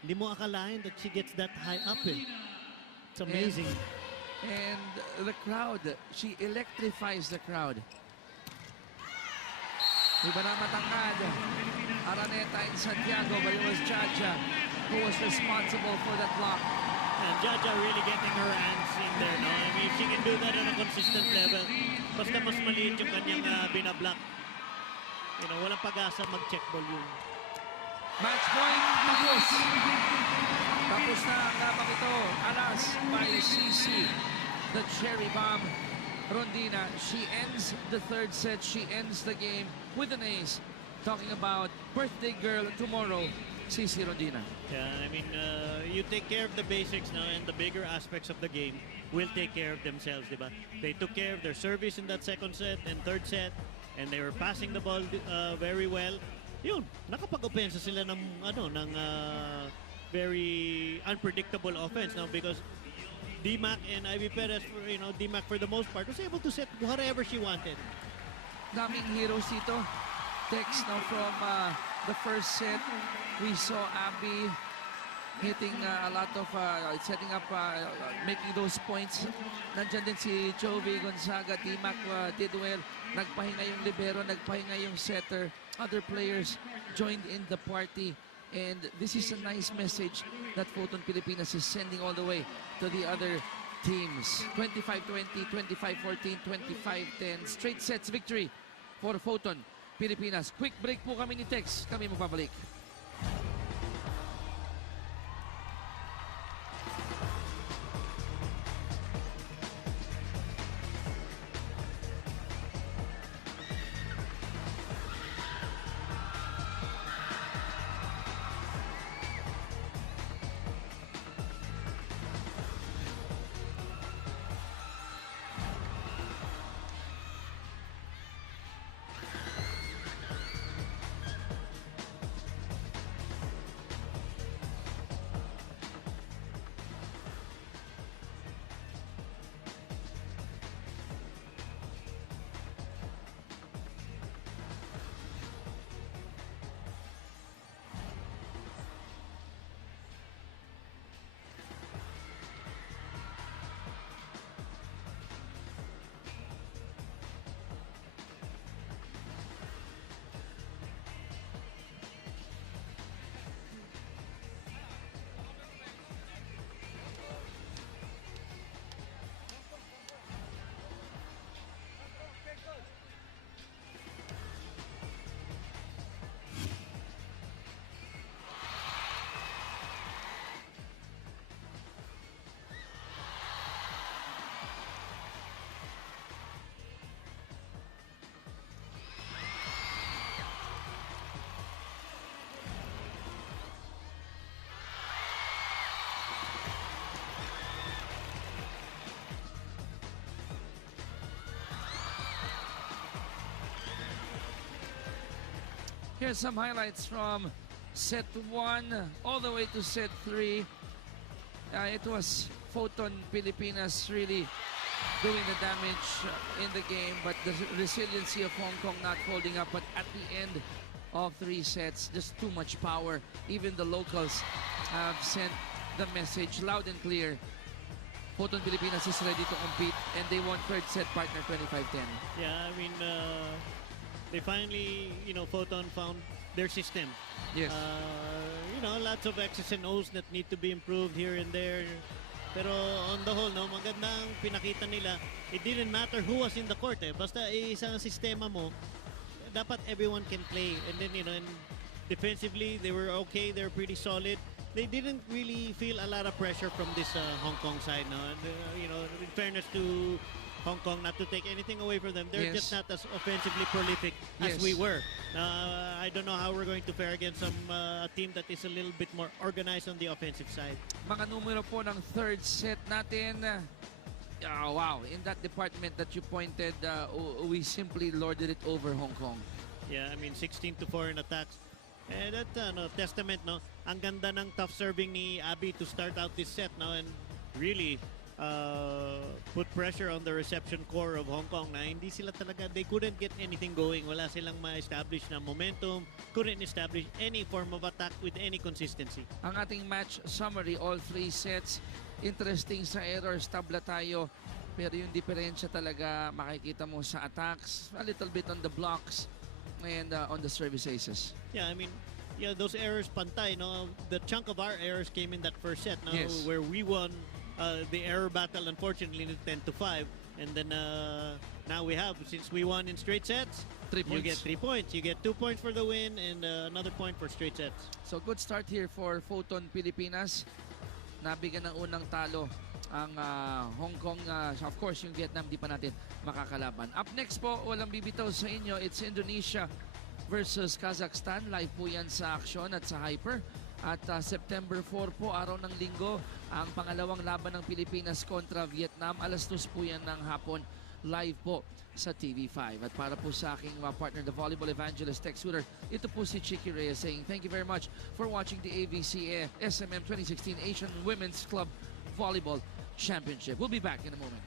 Hindi mo akalain that she gets that high up eh. It's amazing. And the crowd, she electrifies the crowd. Iba na matangkad. Araneta and Santiago, but it was Cha-Cha who was responsible for that block. And Cha-Cha really getting her hands in there, no? I mean, if she can do that on a consistent level, basta mas maliit yung kanyang binablock. You know, walang pag-asa mag-check ball yun. Match point, tapos. Tapos na ang labang ito. Alas by CC. The cherry bomb. Rondina, she ends the third set. She ends the game with an ace. Talking about birthday girl tomorrow, CC Rondina. Yeah, I mean, you take care of the basics now, and the bigger aspects of the game will take care of themselves, diba? They took care of their service in that second set and third set, and they were passing the ball very well. Yun, nakapag-opensa sila ng very unpredictable offense now, because D-Mac and Ivy Perez, D-Mac for the most part was able to set whatever she wanted. Daming heroes dito. Text now from the first set. We saw Abby hitting a lot of setting up, making those points. Nandiyan din si Chovy Gonzaga. D-Mac did well. Nagpahinga yung libero, nagpahinga yung setter. Other players joined in the party. And this is a nice message that Photon Pilipinas is sending all the way to the other teams. 25-20, 25-14, 25-10. Straight sets victory for Photon Pilipinas. Quick break po kami ni Tex. Kami magpabalik. Here's some highlights from set 1 all the way to set 3. It was Photon Pilipinas really doing the damage in the game, but the resiliency of Hong Kong not holding up. But at the end of 3 sets, just too much power. Even the locals have sent the message loud and clear. Photon Pilipinas is ready to compete, and they won third set partner 25-10. Yeah, I mean, they finally, Photon found their system. Yes. Lots of X's and O's that need to be improved here and there. Pero on the whole, magandang pinakita nila. It didn't matter who was in the court. Basta isang sistema mo, dapat everyone can play. And then, and defensively, they were okay. They were pretty solid. They didn't really feel a lot of pressure from this Hong Kong side. No? And, in fairness to Hong Kong, not to take anything away from them, they're just not as offensively prolific as we were. I don't know how we're going to fare against a team that is a little bit more organized on the offensive side. Mga numero po ng third set natin. Wow, in that department that you pointed, we simply lorded it over Hong Kong. Yeah, I mean 16-4 in attacks. That's testament, no? Ang ganda ng tough serving ni Abby to start out this set, no? And really put pressure on the reception core of Hong Kong na hindi sila talaga, they couldn't get anything going. Wala silang ma-establish na momentum, couldn't establish any form of attack with any consistency. Ang ating match summary, all 3 sets, interesting sa errors, tabla tayo. Pero yung diferensya talaga makikita mo sa attacks, a little bit on the blocks, and on the service aces. Yeah, I mean, those errors pantay, no? The chunk of our errors came in that first set, no? Yes. Where we won the error battle, unfortunately, 10-5. And then now we have, since we won in straight sets, 3 points. You get 3 points. You get 2 points for the win and another point for straight sets. So good start here for Photon Pilipinas. Nabigyan ng unang talo ang Hong Kong. Of course, yung Vietnam, di pa natin makakalaban. Up next po, walang bibitaw sa inyo. It's Indonesia versus Kazakhstan. Live po yan sa Action at sa Hyper. At September 4 po, araw ng linggo, ang pangalawang laban ng Pilipinas kontra Vietnam. Alas 2 po yan ng hapon. Live po sa TV5. At para po sa aking partner, the Volleyball Evangelist Tech Shooter, ito po si Chicky Reyes saying thank you very much for watching the AVCA SMM 2016 Asian Women's Club Volleyball Championship. We'll be back in a moment.